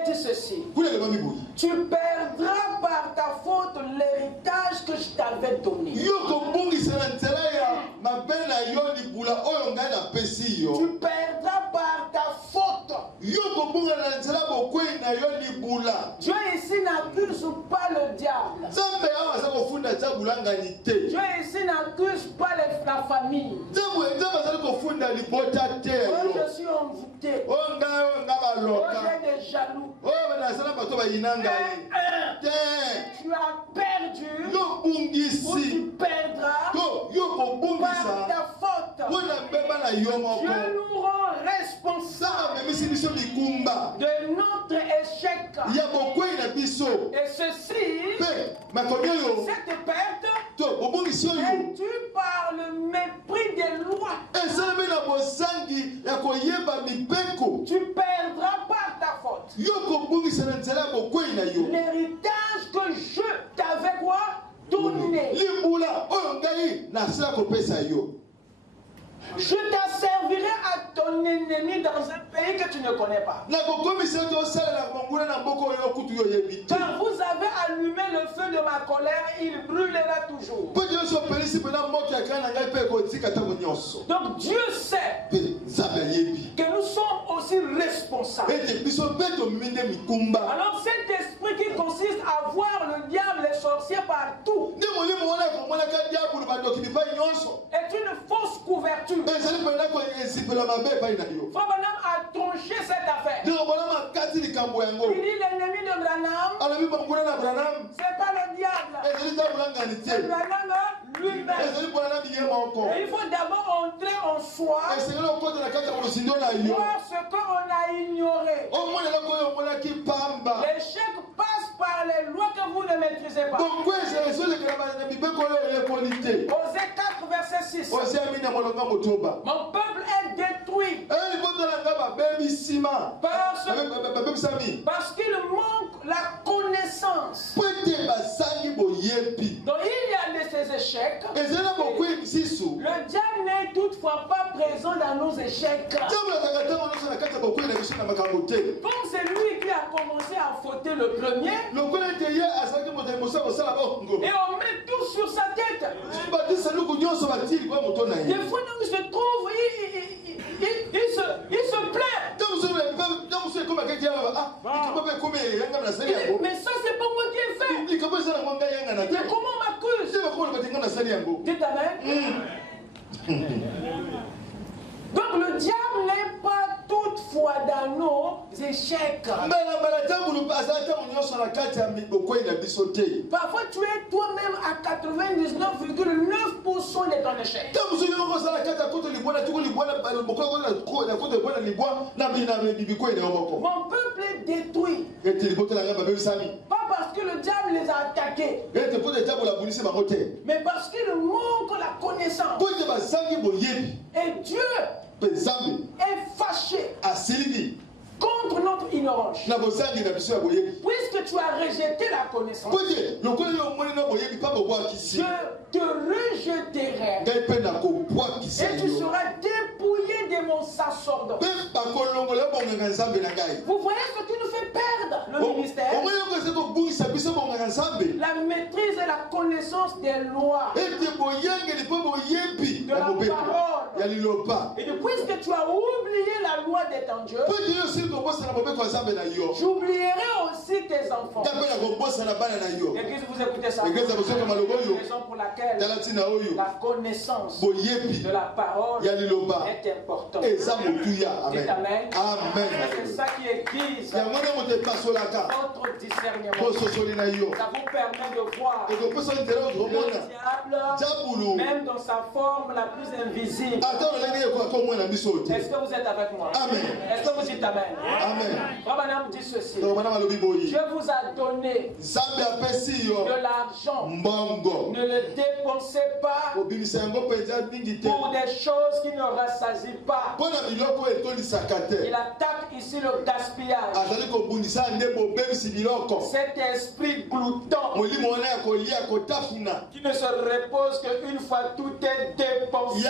dit ceci: tu perdras par ta faute l'héritage que je t'avais donné. Tu perdras par ta faute. Dieu ici n'accuse pas le diable. Dieu ici n'accuse pas la famille. Oh, je suis envoûté. Oh, j'ai des jaloux. Tu as perdu ou tu perdras par ta faute. Dieu nous rend responsables de notre échec. Et ceci, cette perte, est due par le mépris des lois. Tu perdras par ta faute l'héritage que je t'avais quoi donné. Je t'asservirai à ton ennemi dans un pays que tu ne connais pas. Car vous avez allumé le feu de ma colère, il brûlera toujours. Donc Dieu sait que nous sommes aussi responsables. Alors cet esprit qui consiste à voir le diable, les sorciers partout, est une fausse couverture. Frère Branham a tranché cette affaire. Il dit l'ennemi de Branham, c'est pas le diable, c'est Branham lui-même. Et il faut d'abord entrer en soi, voir ce qu'on a ignoré. L'échec passe par les lois que vous ne maîtrisez pas. Osée 4, verset 6. Mon peuple est détruit parce qu'il manque la connaissance. Donc il y a de ces échecs. Le diable n'est toutefois pas présent dans nos échecs. Comme c'est lui qui a commencé à fauter le premier, et on met tout sur sa tête. Des fois, il se trouve, il se plaint. Mais ça, c'est pas moi qui ai fait. Mais comment on m'accuse? Dites amen. Donc le diable n'est pas toutefois dans nos échecs. Parfois tu es toi-même à 99,9% de ton échec. Mon peuple est détruits. Pas parce que le diable les a attaqués, mais parce qu'ils manquent la connaissance. Et Dieu est fâché contre notre ignorance. Puisque tu as rejeté la connaissance, je te rejetterai et tu seras dépouillé de mon sacerdoce. Vous voyez ce qui nous fait perdre le ministère? La maîtrise et la connaissance des lois, de la parole. Et puisque tu as oublié la loi de ton Dieu, j'oublierai aussi tes enfants. L'église, vous écoutez ça? C'est la raison pour laquelle la connaissance de la parole est importante. Dites amen. C'est ça qui aiguise votre discernement. Ça vous permet de voir le diable, même dans sa forme la plus invisible. Est-ce que vous êtes avec moi? Amen. Est-ce que vous dites amen? Amen. Madame dit ceci: Dieu vous a donné de l'argent. Ne le dépensez pas pour des choses qui ne rassasient pas. Il attaque ici le gaspillage. Cet esprit glouton qui ne se repose qu'une fois tout est dépensé.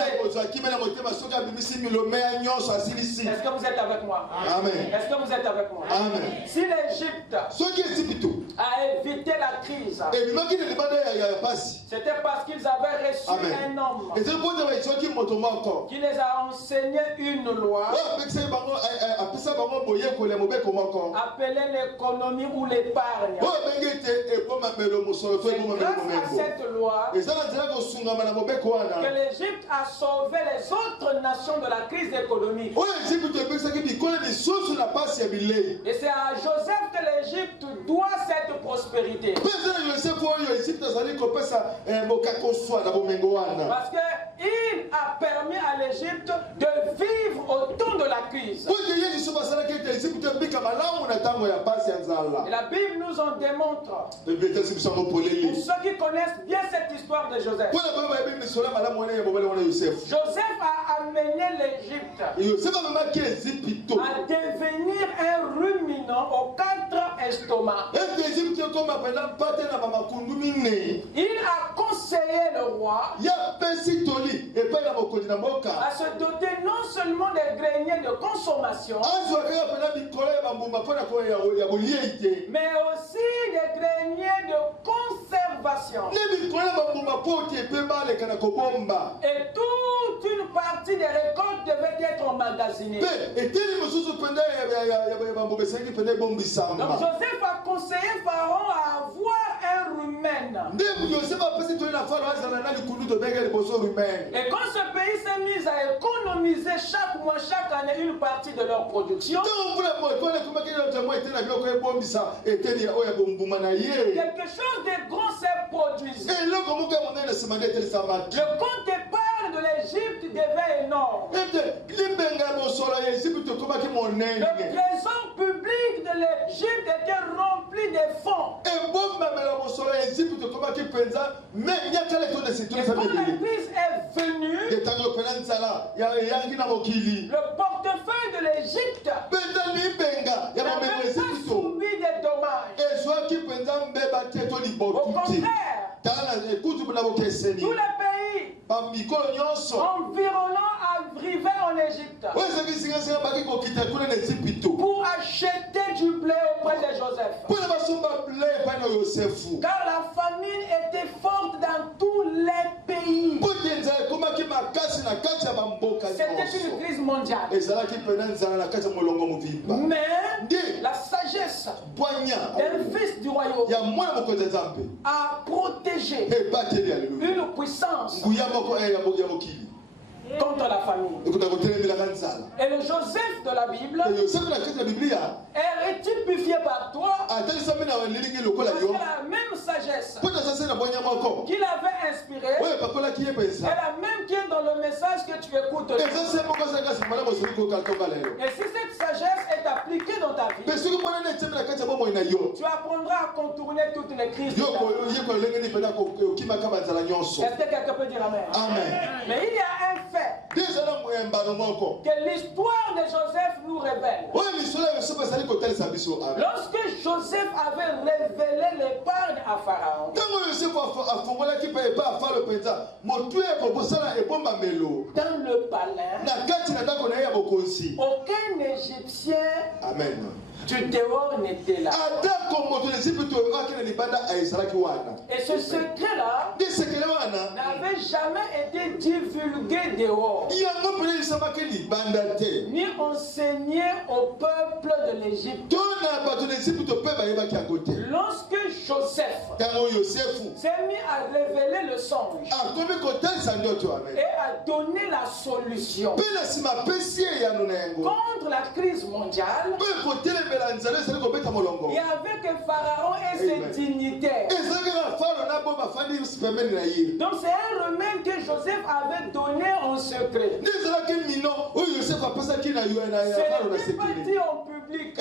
Est-ce que vous êtes avec moi? Amen. Est-ce que vous êtes avec moi? Amen. Si l'Égypte a évité la crise, c'était parce qu'ils avaient reçu un homme qui les a enseigné une loi appelée l'économie ou l'épargne. C'est grâce à cette loi que l'Égypte a sauvé les autres nations de la crise économique. Et c'est à Joseph que l'Égypte doit cette prospérité. Parce qu'il a permis à l'Égypte de vivre au temps de la crise. Et la Bible nous en démontre. Pour ceux qui connaissent bien cette histoire de Joseph. Joseph a amené l'Égypte à devenir un ruminant aux 4 estomacs. Il a conseillé le roi à se doter non seulement des greniers de consommation, mais aussi des greniers de conservation. Et toute une partie des récoltes devait être emmagasinée. Donc Joseph a conseillé Pharaon à avoir un rumen. Et quand ce pays s'est mis à économiser chaque mois, chaque année une partie de leur production, quelque chose de grand s'est produit. Le compte d'épargne de l'Égypte devait énorme. Le trésor public de l'Égypte était rempli de fonds. Et quand la crise est venue, le portefeuille de l'Égypte n'avait pas subi des dommages. Au contraire, tous les pays environnants arrivaient en Égypte pour acheter du blé auprès de Joseph. Car la famine était forte dans tous les pays. C'était une crise mondiale. Mais la sagesse d'un fils du royaume a protégé une puissance contre la famine. Et le Joseph de la Bible est typifié par toi parce que la même sagesse qu'il avait inspirée est la même qui est dans le message que tu écoutes. Et si cette sagesse est appliquée dans dans ta vie, tu apprendras à contourner toutes les crises de ta vie. Est-ce que quelqu'un peut dire Amen? Amen. Mais il y a un fait que l'histoire de Joseph nous révèle. Lorsque Joseph avait révélé l'épargne à Pharaon, dans le palais, aucun Égyptien du dehors n'était là. Et ce secret-là n'avait jamais été divulgué dehors, ni enseigné au peuple de l'Égypte. Lorsque Joseph s'est mis à révéler le songe et à donner la solution contre la crise mondiale, et avec Pharaon et ses dignitaires. Donc c'est un remède que Joseph avait donné en secret. Ce n'est pas dit en public.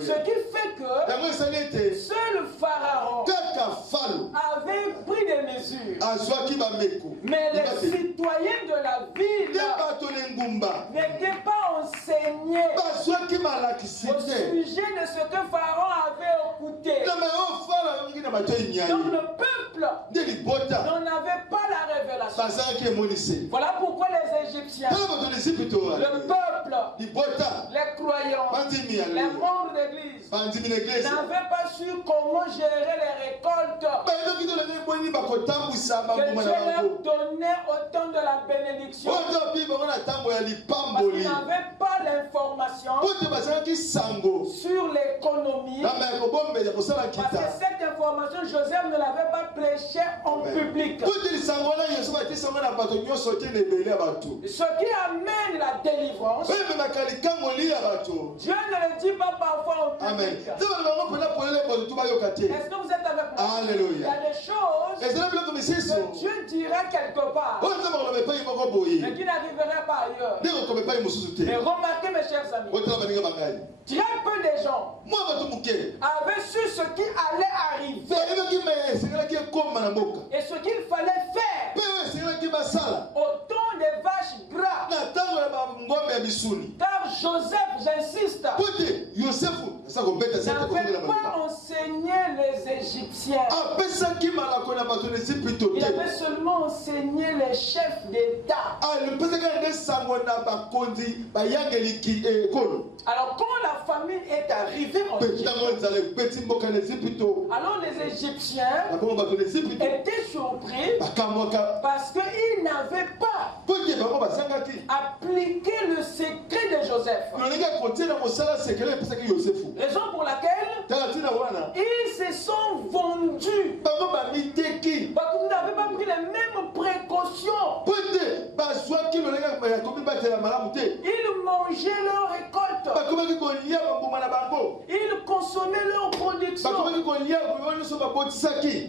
Ce qui fait que seul Pharaon avait pris des mesures. Mais les citoyens de la ville n'étaient pas enseignés au sujet de ce que Pharaon avait écouté. Donc le peuple n'en avait pas la révélation. Voilà pourquoi les Égyptiens, le peuple, les croyants, les membres d'église n'avaient pas su comment gérer les récoltes que Dieu leur donnait au temps de la bénédiction. Parce qu'ils n'avaient pas l'information sur l'économie. Parce que cette information, Joseph ne l'avait pas prêché en public. Ce qui amène la délivrance, Dieu ne le dit pas parfois en public. Est-ce que vous êtes avec moi? Alléluia. Il y a des choses que Dieu dira quelque part, mais qui n'arriveraient pas ailleurs. Mais remarquez, mes chers amis, très peu de gens avaient su ce qui allait arriver et ce qu'il fallait faire au temps des vaches grasses. Car Joseph, j'insiste, n'avait pas enseigné les Égyptiens. Il avait seulement enseigné les chefs d'État. Alors quand la famine est arrivée en Égypte, alors les Égyptiens étaient surpris parce qu'ils n'avaient pas appliqué le secret de Joseph. Raison pour laquelle ils se sont vendus. Parce qu'ils n'avaient pas pris les mêmes précautions. Ils mangeaient leur récolte. Ils consommaient leur production.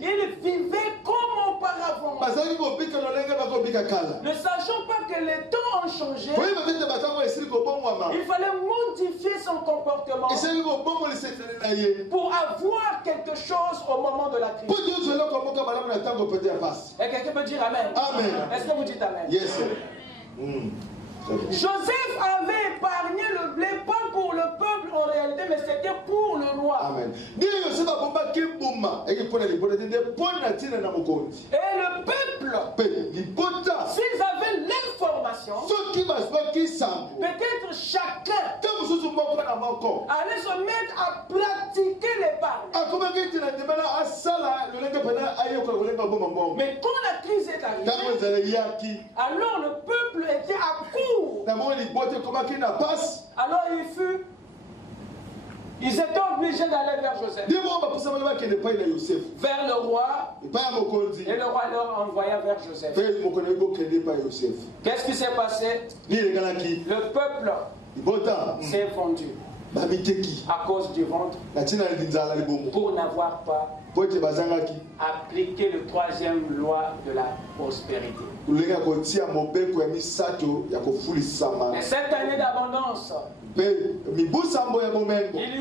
Ils vivaient comme auparavant. Ne sachant pas que les temps ont changé, il fallait modifier son comportement pour avoir quelque chose au moment de la crise. Et quelqu'un peut dire Amen. Amen. Est-ce que vous dites Amen? Yes, sir. Joseph avait épargné le blé, pas pour le peuple en réalité, mais c'était pour le roi. Amen. Et le peuple, s'ils avaient l'information, peut-être chacun allait se mettre à pratiquer l'épargne. Mais quand la crise est arrivée, alors le peuple était à court. Alors ils étaient obligés d'aller vers Joseph, vers le roi, et le roi leur envoya vers Joseph. Qu'est-ce qui s'est passé? Le peuple s'est vendu à cause du ventre pour n'avoir pas appliqué le troisième loi de la prospérité. Et cette année d'abondance, Il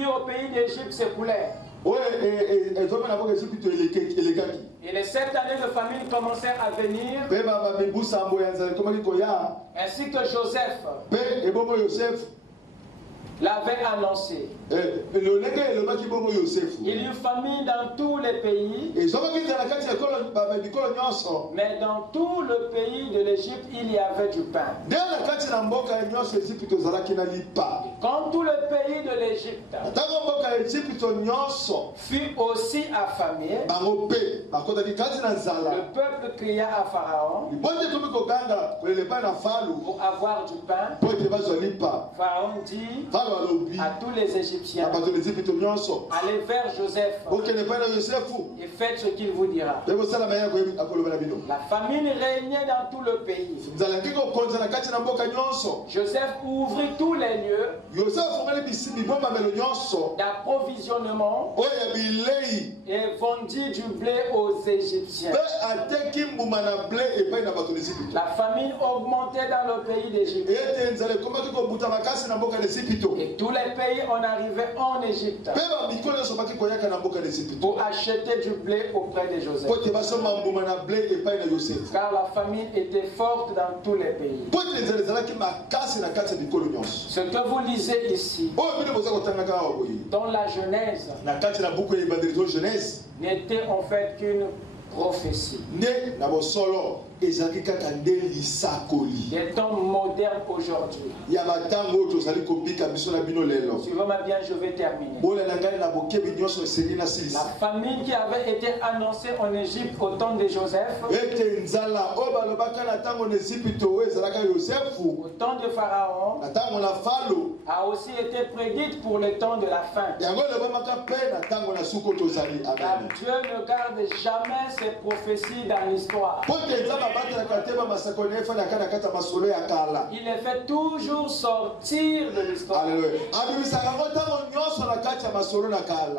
y au pays d'Égypte s'écoulait. Et les 7 années de famine commencèrent à venir. Ainsi que Joseph l'avait annoncé. Il y eut famine dans tous les pays. Mais dans tout le pays de l'Égypte, il y avait du pain. Quand tout le pays de l'Égypte fut aussi affamé, le peuple cria à Pharaon pour avoir du pain. Pharaon dit à tous les Égyptiens, allez vers Joseph et faites ce qu'il vous dira. La famine régnait dans tout le pays. Joseph ouvrit tous les lieux d'approvisionnement et vendit du blé aux Égyptiens. La famine augmentait dans le pays d'Égypte. Et tous les pays en arrivaient en Égypte pour acheter du blé auprès de Joseph. Car la famine était forte dans tous les pays. Ce que vous lisez ici, dans la Genèse, n'était en fait qu'une prophétie. Des temps modernes aujourd'hui. Suivez-moi bien, je vais terminer. La famine qui avait été annoncée en Égypte au temps de Joseph, au temps de Pharaon, a aussi été prédite pour le temps de la fin. Car Dieu ne garde jamais ses prophéties dans l'histoire. Il les fait toujours sortir de l'histoire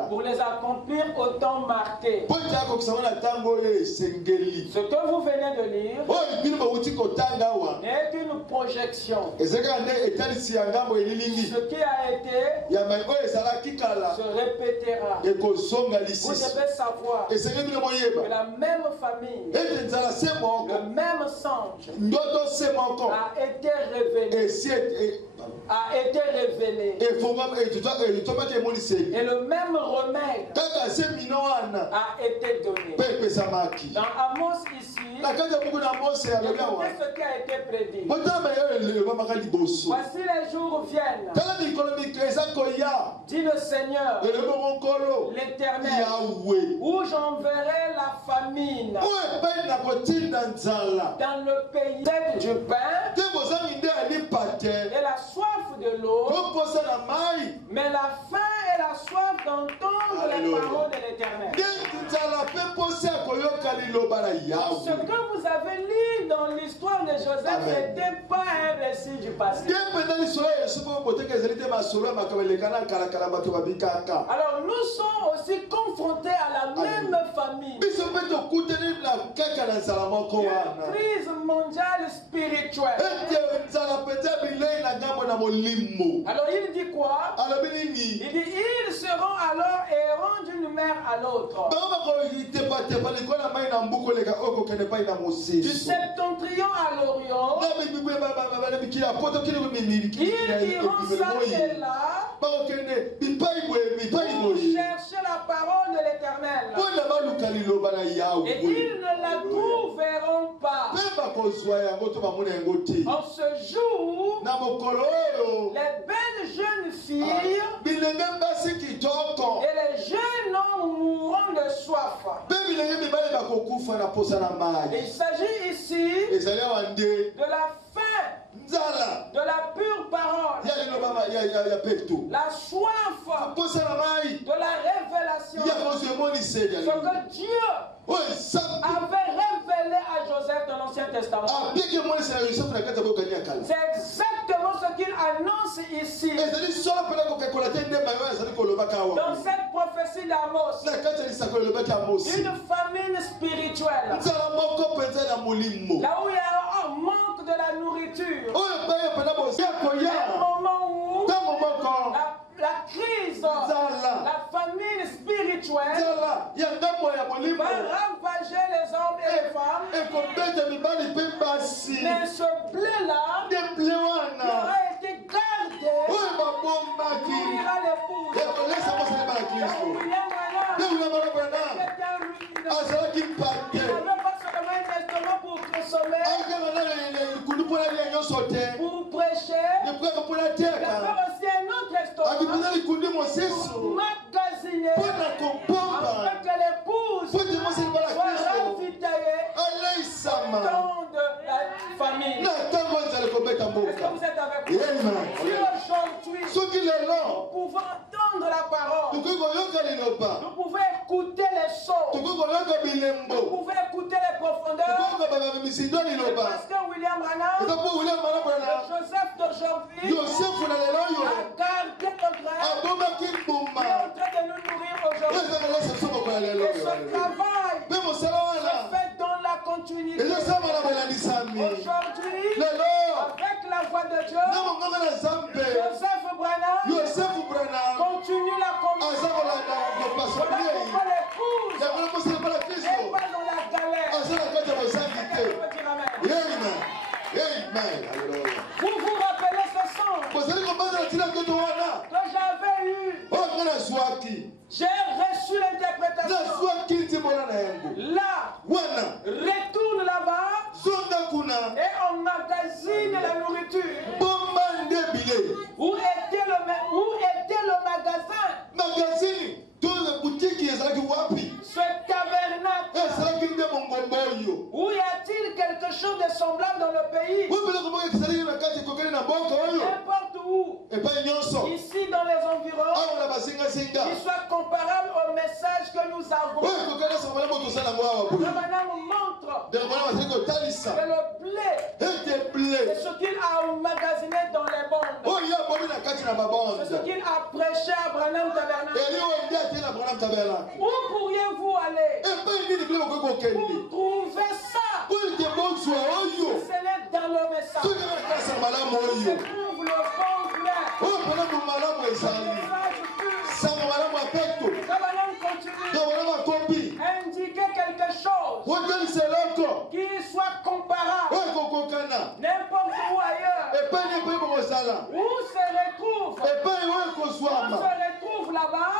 pour les accomplir au temps marqué. Ce que vous venez de lire n'est qu'une projection. Ce qui a été se répétera. Vous devez savoir que la même famille, le même songe a été révélé. Et le même remède a été donné. Dans Amos ici, ce qui a été prédit. Voici les jours viennent, dit le Seigneur, l'Éternel, où j'enverrai la famine dans le pays du pain et la soif de l'eau, mais la faim et la soif d'entendre les paroles de l'Éternel. Ce que vous avez lu dans l'histoire de Joseph n'était pas un récit du passé. Alors nous sommes aussi confrontés à la même famille. Une crise mondiale spirituelle. Alors il dit quoi? Il dit ils seront alors errants d'une mer à l'autre. Du septentrion à l'orient, ils iront ça et là pour chercher la parole de l'Éternel. Et ils ne la trouveront pas. En ce jour, les belles jeunes filles et les jeunes hommes mourront de soif. Il s'agit ici de la faim, de la pure parole, la soif de la révélation. Ce que Dieu avait révélé à Joseph dans l'Ancien Testament. C'est exactement ce qu'il annonce ici dans cette prophétie d'Amos. Une famine spirituelle, là où il y a un manque de la nourriture, un moment où spirituelle va ravager les hommes et les femmes. Mais ce blé-là qui aura été gardé nourrira l'épouse. Pour consommer, pour prêcher, il y avait aussi un autre estomac pour magasiner, afin que l'épouse soit ravitaillée au temps de la famille. Est-ce que vous êtes avec moi? Si aujourd'hui nous pouvons entendre la parole, nous pouvons écouter les sons, nous pouvons écouter les profondeurs. Le pasteur William Branham, le Joseph d'aujourd'hui, a gardé le grain, il est en train de nous nourrir aujourd'hui. Et ce travail se fait dans la continuité. Aujourd'hui, avec la voix de Dieu, Joseph Branham continue la commission. Voilà pourquoi l'épouse n'est pas dans la galère. Vous vous rappelez ce son que j'avais eu? J'ai reçu l'interprétation. Là, retourne là-bas et on magasine la nourriture. Où était le magasin? Ce tabernacle. Où y a-t-il quelque chose de semblable dans le pays? N'importe où. Ici dans les environs. Qui soit comparable au message que nous avons. Madame montre que le blé, c'est ce qu'il a emmagasiné dans les bandes. C'est ce qu'il a prêché à Branham Tabernacle. Où pourriez-vous aller pour trouver ça? Ce n'est dans le message. Se trouve le bon blé. Continue. Indiquer quelque chose qui soit comparable n'importe où ailleurs. Où se retrouve là-bas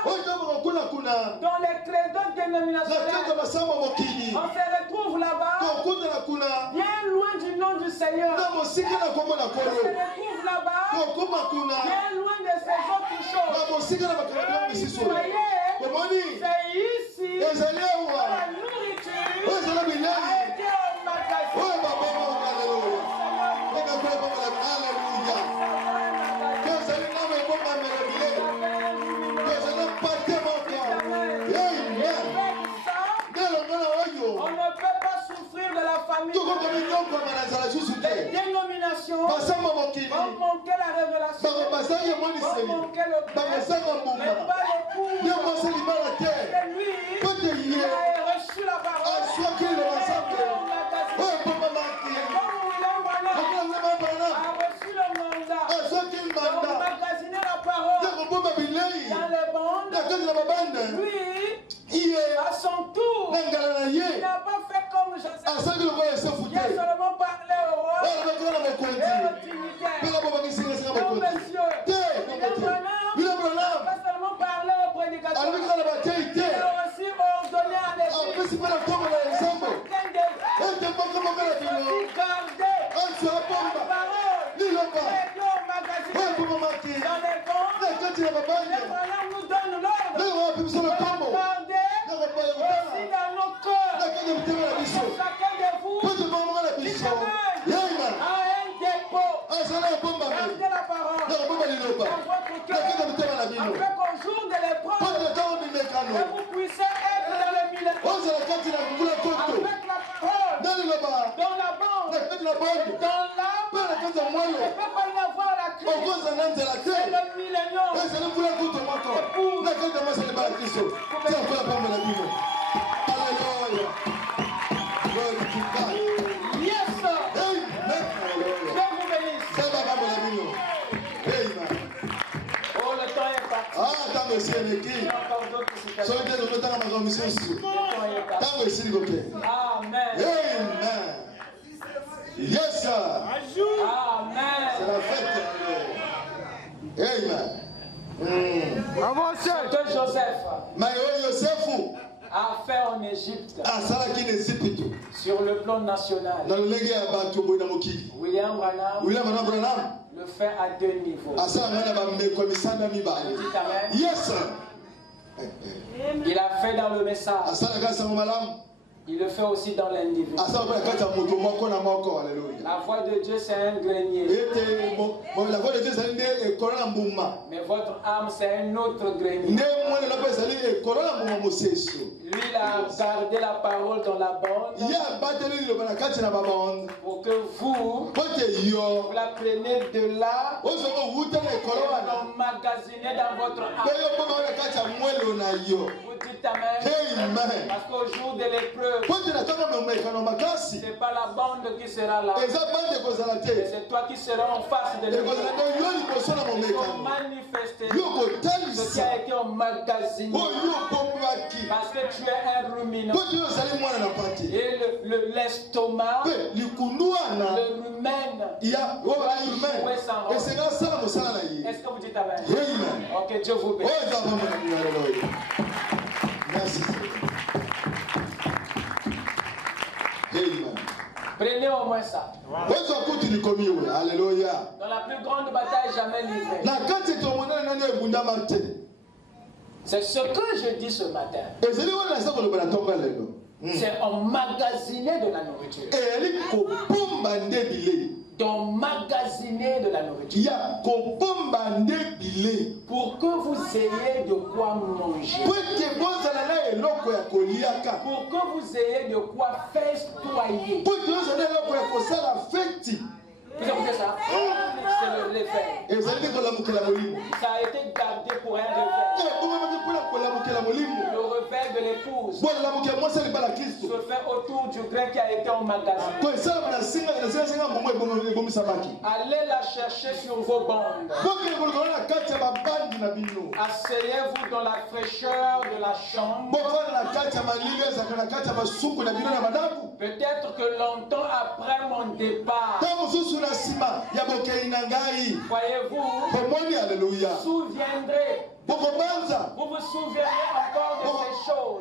dans les credos dénominationnels. On se retrouve là-bas bien loin du nom du Seigneur. On se retrouve là-bas bien loin de ces autres choses. C'est ici que la nourriture a été on ne peut pas souffrir de la famille. Les dénominations vont manquer la révélation, vont manquer le père, mais pas l'épouse. C'est lui qui a reçu la parole. A reçu le mandat d'emmagasiner la parole dans les bandes. Lui, à son tour, il n'a pas fait comme Joseph. Il a seulement parlé au roi et au dignitaire. Non, monsieur. Il n'a pas seulement parlé au prédicateur. Il a aussi ordonné à l'église. Il a aussi gardé la parole. Et nous magazine dans les bandes. Les Branham nous donnent l'ordre. Aussi dans nos cœurs. Chacun de vous qui demeure à un dépôt. Gardez la parole dans votre cœur. Afin qu'au jour de l'épreuve, vous puissiez être dans le millénaire. Avec la parole dans la bande et dans l'âme. Il ne peut pas y avoir la crise. C'est le millénium. Alléluia. Yes, sir. Dieu vous bénisse. Oh, le temps est parti. Amen. Yes, sir. Amen. C'est la fête. Amen. Ce que Joseph a fait en Égypte, sur le plan national, William Branham le fait à 2 niveaux. Yes. Il a fait dans le message. Il le fait aussi dans l'individu. La voix de Dieu, c'est un grenier. La voix de Dieu, c'est mais votre âme, c'est un autre grenier. Lui, il a gardé la parole dans la bande pour que vous la preniez de là et l'emmagasinez dans votre âme. Vous dites Amen. Parce qu'au jour de l'épreuve, c'est pas la bande qui sera là, c'est toi qui seras en face de l'épreuve. Il faut manifester ce qui a été emmagasiné. Parce que tu es un ruminant. Et l'estomac, le rumen, est-ce que vous dites Amen? Ok, Dieu vous bénisse. Merci. Amen. Prenez au moins ça. Alléluia. Dans la plus grande bataille jamais livrée. C'est ce que je dis ce matin. C'est emmagasiner de la nourriture. D'emmagasiner de la nourriture. Pour que vous ayez de quoi manger. Pour que vous ayez de quoi festoyer. Vous avez fait ça? C'est le réveil. Ça a été gardé pour un réveil. Le réveil de l'épouse se fait autour du grain qui a été emmagasiné. Allez la chercher sur vos bandes. Asseyez-vous dans la fraîcheur de la chambre. Peut-être que longtemps après mon départ, voyez-vous, vous souviendrez. Vous vous souviendrez encore de ces choses.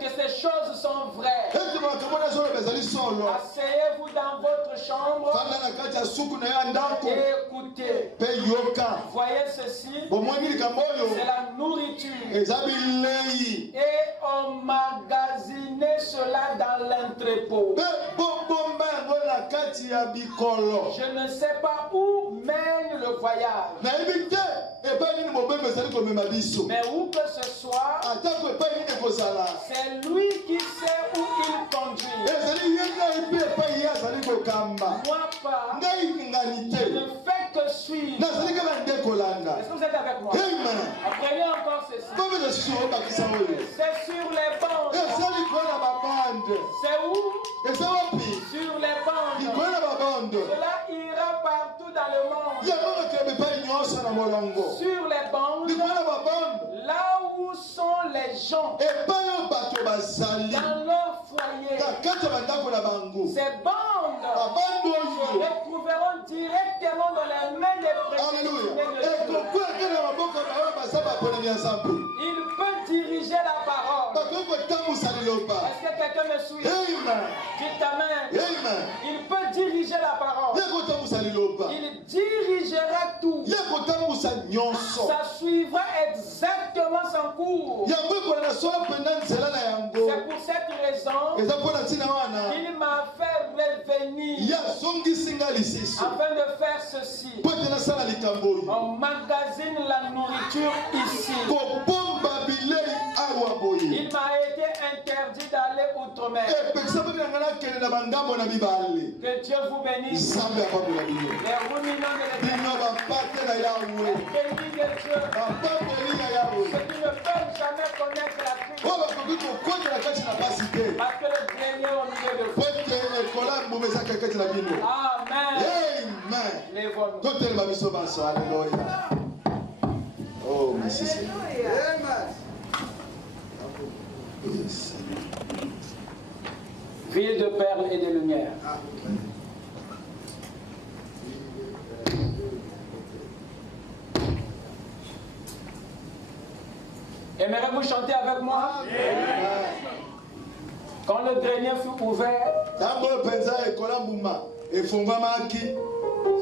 Que ces choses sont vraies. Asseyez-vous dans votre chambre et écoutez. Voyez ceci. C'est la nourriture. Et emmagasinez cela dans l'entrepôt. Je ne sais pas où mène le voyage. Mais où que ce soit, c'est lui qui sait où il conduit. Moi pas. Je ne fais que suivre. Est-ce que vous êtes avec moi? Apprenez encore ceci. C'est sur les bandes. C'est où? Sur les bandes. Cela ira partout dans le monde. Sur les bandes, là où sont les gens, dans leur foyer, ces bandes se retrouveront directement dans les mains des prédestinés de Dieu. Il peut diriger la parole. Est-ce que quelqu'un me suit? Dites Amen. Il peut diriger la parole. Il dirigera tout. Ça suivra exactement son cours. C'est pour cette raison qu'il m'a fait revenir afin de faire ceci. On magasine la nourriture ici. Il m'a été interdit d'aller outre-mer. Que Dieu vous bénisse. Les ruminants de l'Éternel. Bénis de Dieu. Ceux qui ne peuvent jamais connaître la Christ. Parce que le grenier au milieu de vous. Amen. Amen. Lèvons-nous. perles et de lumière. Aimeriez-vous chanter avec moi? Quand le grenier fut ouvert,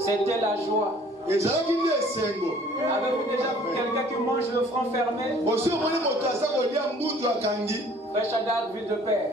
c'était la joie. Avez-vous déjà vu quelqu'un qui mange le front fermé? Frère Shadrach, ville de paix.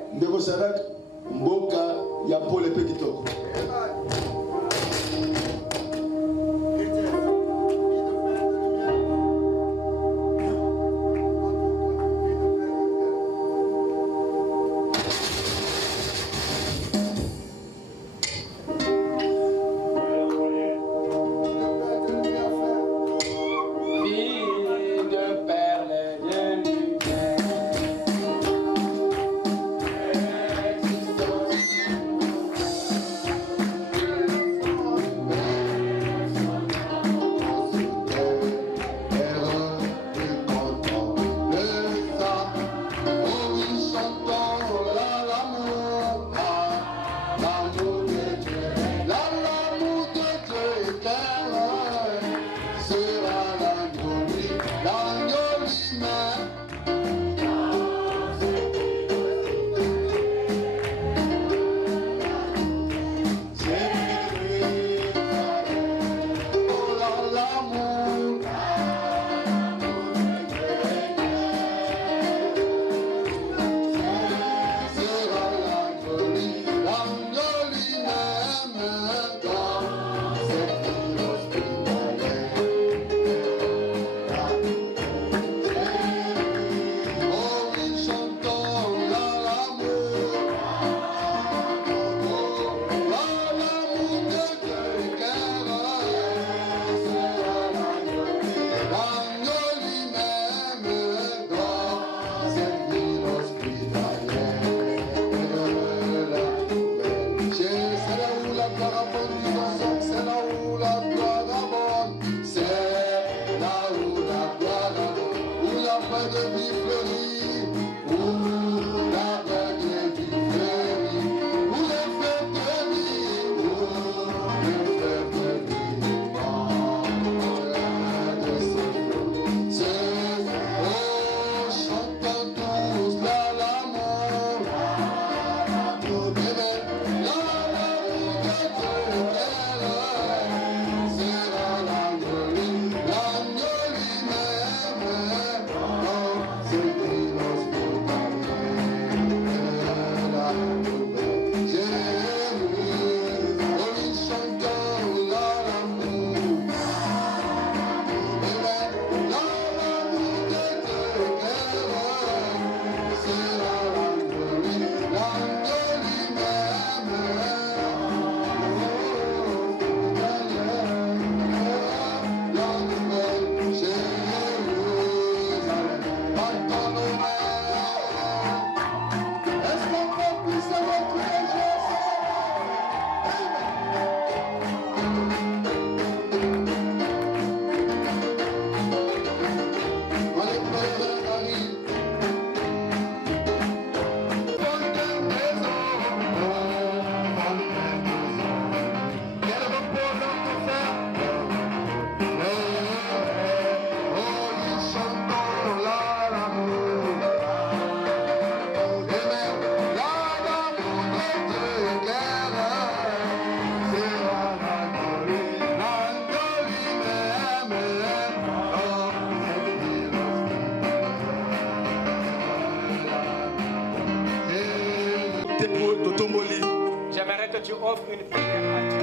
J'aimerais que tu offres une prière à Dieu.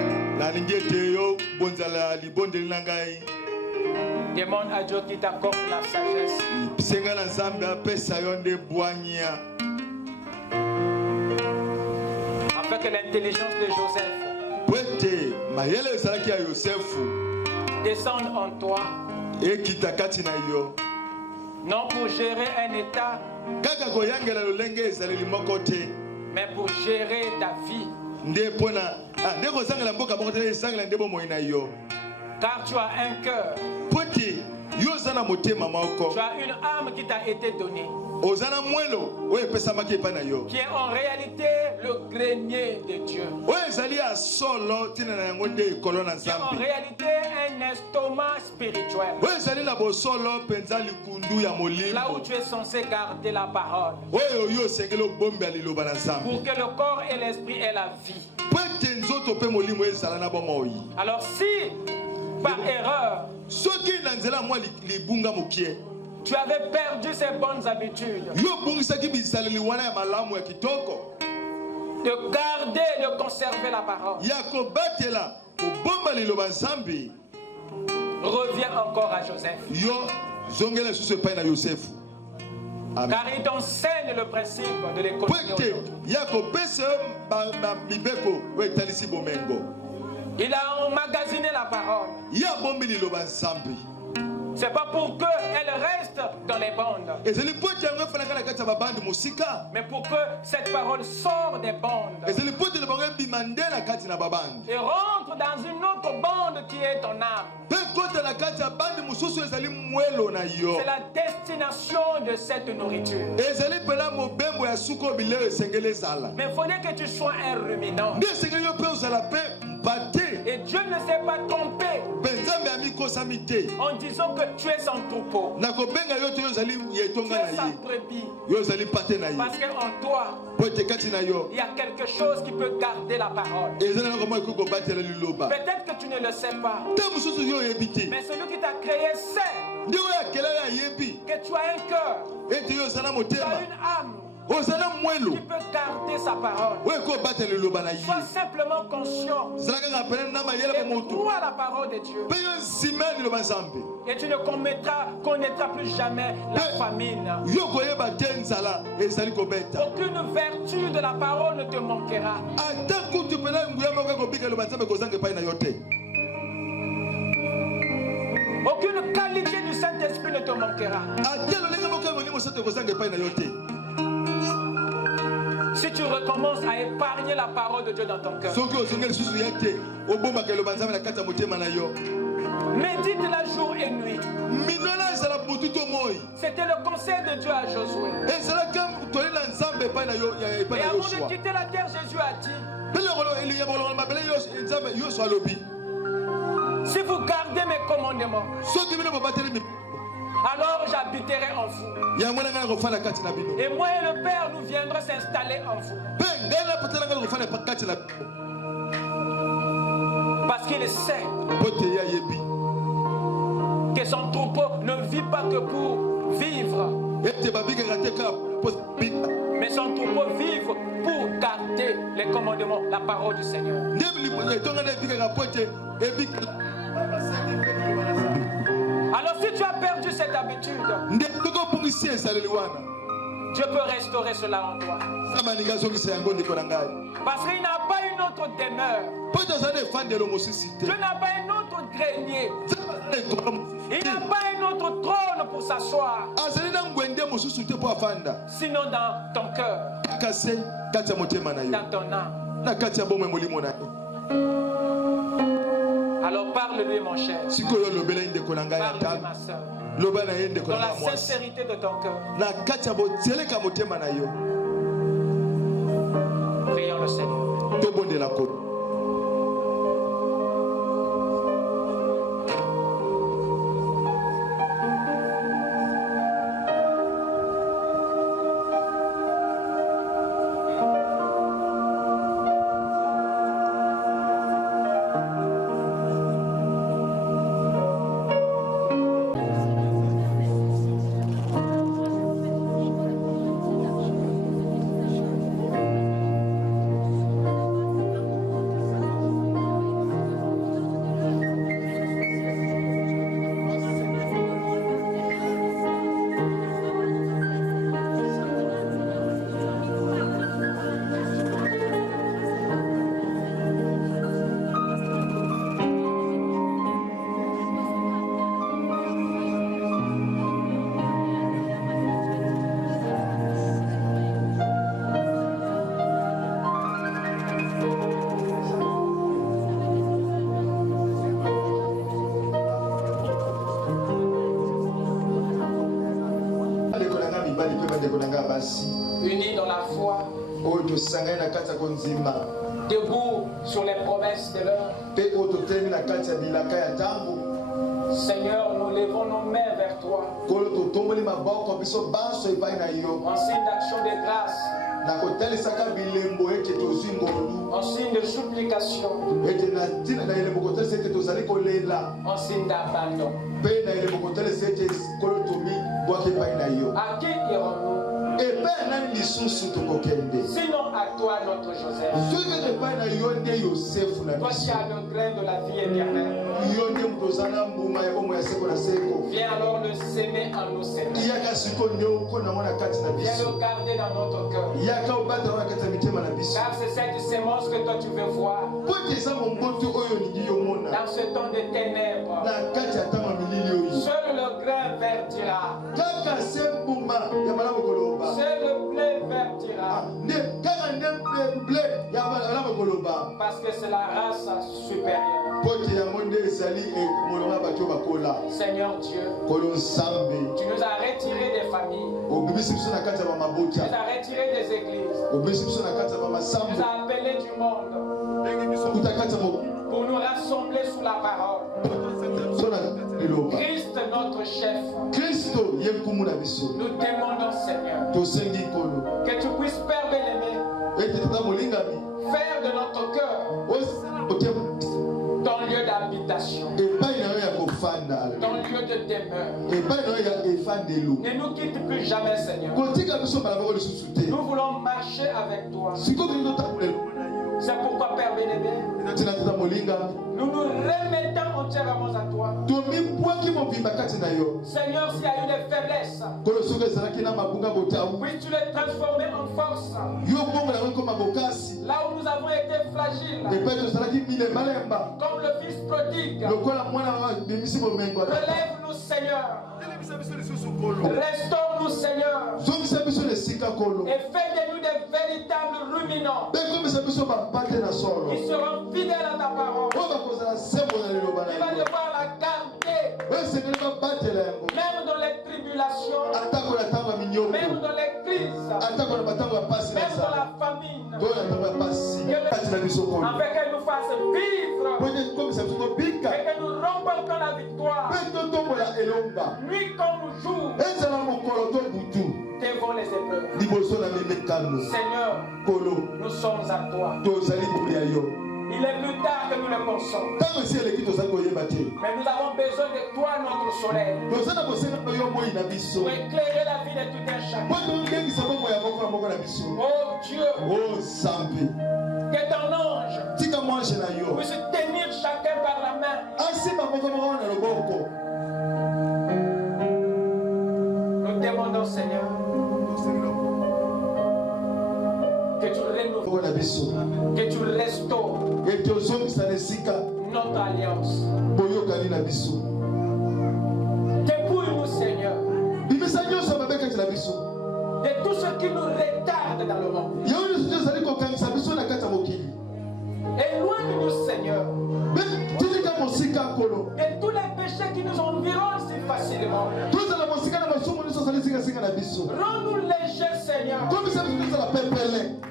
Demande à Dieu qui t'accorde la sagesse. Afin que l'intelligence de Joseph descende en toi. Non pour gérer un état, mais pour gérer ta vie. Car tu as un cœur. Tu as une âme qui t'a été donnée. qui est en réalité le grenier de Dieu, qui est en réalité un estomac spirituel, là où tu es censé garder la parole pour que le corps et l'esprit aient la vie. Alors si par erreur tu avais perdu ces bonnes habitudes de garder et de conserver la parole, reviens encore à Joseph, car il t'enseigne le principe de l'économie. Il a emmagasiné la parole. C'est pas pour qu'elle reste dans les bandes, mais pour que cette parole sorte des bandes et rentre dans une autre bande qui est ton âme. C'est la destination de cette nourriture. Mais il faudrait que tu sois un ruminant. Et Dieu ne s'est pas trompé en disant que tu es son troupeau. Tu es sa brebis. Parce qu'en toi, il y a quelque chose qui peut garder la parole. Peut-être que tu ne le sais pas, mais celui qui t'a créé sait que tu as un cœur, tu as une âme qui peut garder sa parole. Sois simplement conscient et crois la parole de Dieu. Et tu ne connaîtras plus jamais la famine. Aucune vertu de la parole ne te manquera. Aucune qualité du Saint-Esprit ne te manquera. Si tu recommences à épargner la parole de Dieu dans ton cœur, médite-la jour et nuit. C'était le conseil de Dieu à Josué. Et avant de quitter la terre, Jésus a dit: si vous gardez mes commandements, alors j'habiterai en vous. Et moi et le Père, nous viendrons s'installer en vous. Parce qu'il sait que son troupeau ne vit pas que pour vivre, mais son troupeau vit pour garder les commandements, la parole du Seigneur. Alors si tu as perdu cette habitude, Dieu peut restaurer cela en toi. Parce qu'il n'a pas une autre demeure. Dieu n'a pas un autre grenier. Il n'a pas un autre trône pour s'asseoir. Sinon dans ton cœur, dans ton âme. Alors parle-lui, mon cher. Parle-lui, ma soeur. Dans la sincérité de ton cœur. Prions le Seigneur. Unis dans la foi. Debout sur les promesses de l'heure. Seigneur, nous levons nos mains vers toi. En signe d'action de grâce. En signe de supplication. En signe d'abandon. À qui irons-nous? Sinon à toi, notre Joseph. Toi qui as le grain de la vie éternelle. Viens alors le s'aimer en nous, Seigneur. Viens le garder dans notre cœur. Car c'est cette sémence que toi tu veux voir. Dans ce temps de ténèbres. Seul le grain verdira. Seul le blé verdira. Parce que c'est la race supérieure. Seigneur Dieu, tu nous as retirés des familles. Tu nous as retirés des églises. Tu nous as appelés du monde pour nous rassembler sous la parole. Christ notre chef. Nous demandons, Seigneur, que tu puisses, Père bien-aimé, faire de notre cœur ton lieu d'habitation, ton lieu de demeure. Ne nous quitte plus jamais, Seigneur. Nous voulons marcher avec toi. C'est pourquoi, Père bien-aimé, nous nous remettons entièrement à toi. Seigneur, s'il y a eu des faiblesses, puisses-tu les transformer en force. Là où nous avons été fragiles, comme le fils prodigue, relève-nous, Seigneur. Restaure-nous, Seigneur. Et fais de nous des véritables ruminants qui seront fidèles à ta parole. Il va devoir la garder, même dans les tribulations, même dans les crises, même dans la famine, afin qu'elle nous fasse vivre et que nous remportons la victoire nuit comme jour devant les épreuves. Seigneur, nous sommes à toi. Il est plus tard que nous le pensons. Mais nous avons besoin de toi, notre soleil, pour éclairer la vie de tout un chacun. Oh Dieu, que ton ange puisse tenir chacun par la main. Nous demandons, Seigneur, que tu rénoves, que tu restaures notre alliance. Dépouille-nous, Seigneur, de tout ce qui nous retarde dans le monde. Éloigne-nous, Seigneur, de tous les péchés qui nous environnent si facilement. Rends-nous légers, Seigneur.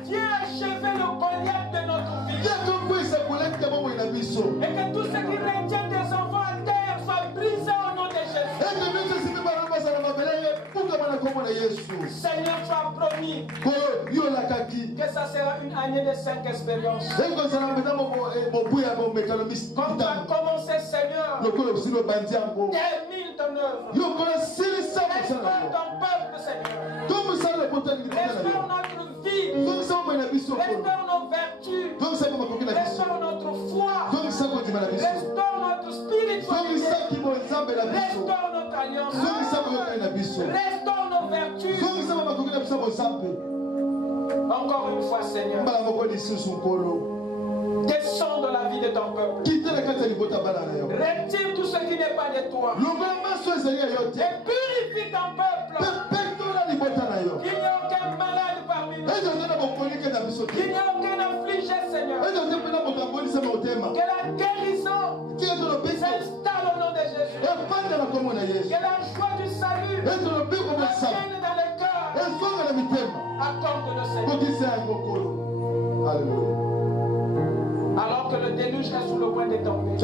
Viens achever le Goliath de notre vie. Et que tout ce qui retient tes enfants à terre soit brisé au nom de Jésus. Seigneur, tu as promis que ça sera une année de 5 expériences. Comme tu as commencé, Seigneur, termine ton œuvre. Restaure ton peuple, Seigneur. Restaure notre vie. Restaure nos vertus. Restaure notre foi. Restaure notre spiritualité. Restaure notre alliance. Restaure nos vertus. Encore une fois, Seigneur, descends dans la vie de ton peuple. Retire tout ce qui n'est pas de toi. Et purifie ton peuple. Qu'il n'y ait aucun malade parmi nous. Qu'il n'y ait aucun affligé, Seigneur. Que la guérison s'installe au nom de Jésus. Que la joie du salut revienne dans le cœur. Accorde-le, Seigneur. Alléluia. Alors que le déluge est sur le point de tomber,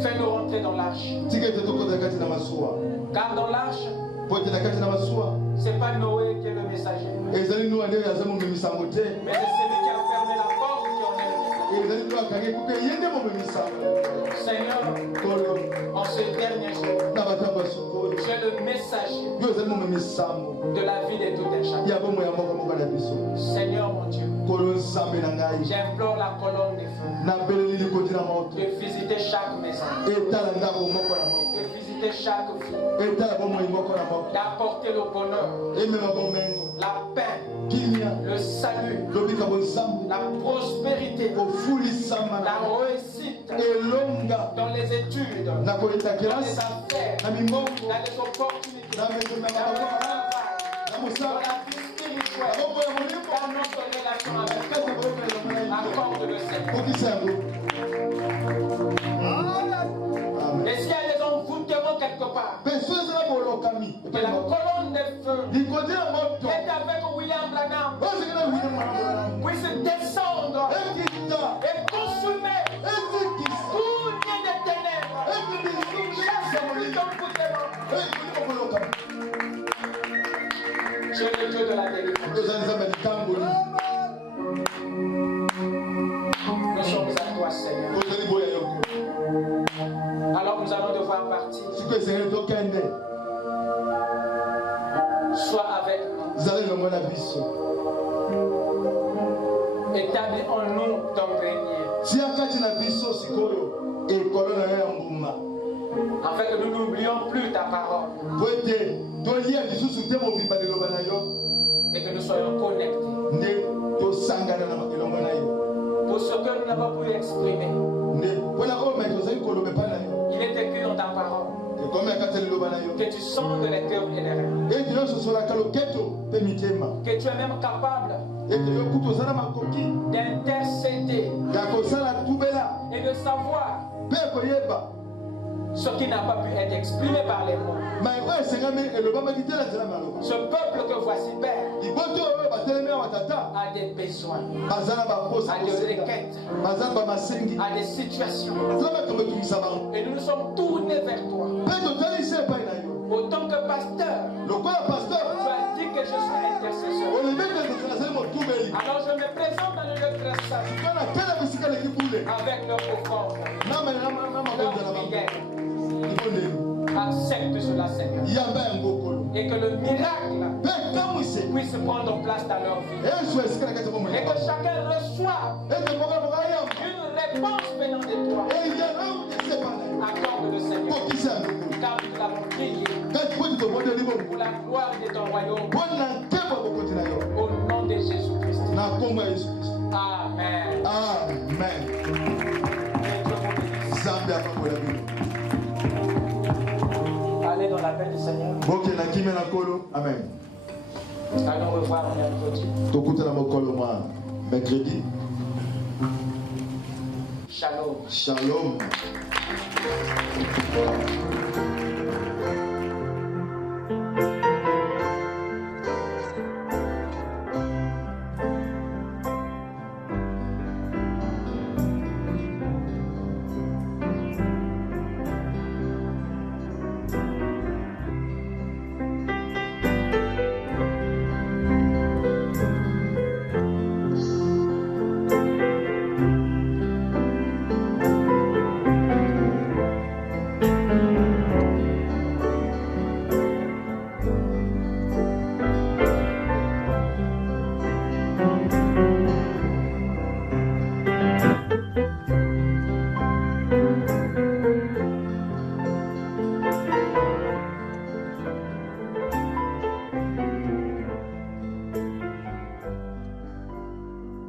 fais-nous rentrer dans l'arche. Car dans l'arche, c'est pas Noé qui est le messager, mais c'est celui qui a fermé la porte qui en est le messager. Seigneur, en ce dernier jour, tu es le messager de la vie de tout un chacun. Seigneur mon Dieu, j'implore la colonne des feux de visiter chaque maison, de visiter chaque vie, d'apporter le bonheur, la paix, le salut, la prospérité, la réussite dans les études, dans les affaires, dans les opportunités, dans le travail, dans la vie spirituelle, dans notre relation avec toi. Accorde le Seigneur. Et s'il y a des envoûtements quelque part, que la colonne des feux qui est avec William Branham puisse descendre et consumer tout lien des ténèbres, chasse tout envoûtement. Tu es le Dieu de la délivrance. Nous sommes à toi, Seigneur. Alors nous allons devoir partir. Sois avec nous. Établis en nous ton règne. Afin que nous n'oublions plus ta parole. Et que nous soyons connectés. Pour ce que nous n'avons pu exprimer. Il est écrit dans ta parole que tu sondes les cœurs et les reins. Que tu es même capable d'intercéder et de savoir ce qui n'a pas pu être exprimé par les mots. Ce peuple que voici, Père, a des besoins, a des requêtes, a des situations. Et nous nous sommes tournés vers toi. Autant que pasteur, tu as dit que je serai intercesseur. Alors je me présente dans le lieu très saint avec leur offrande, leur prière. Accepte cela, Seigneur. Et que le miracle puisse prendre place dans leur vie. Et que chacun reçoive une réponse venant de toi. Accorde le Seigneur. Car nous l'avons prié pour la gloire de ton royaume. Au nom de Jésus-Christ. Amen. Amen. Allez dans la paix du Seigneur. Amen. Allons revoir mercredi. Shalom. Shalom.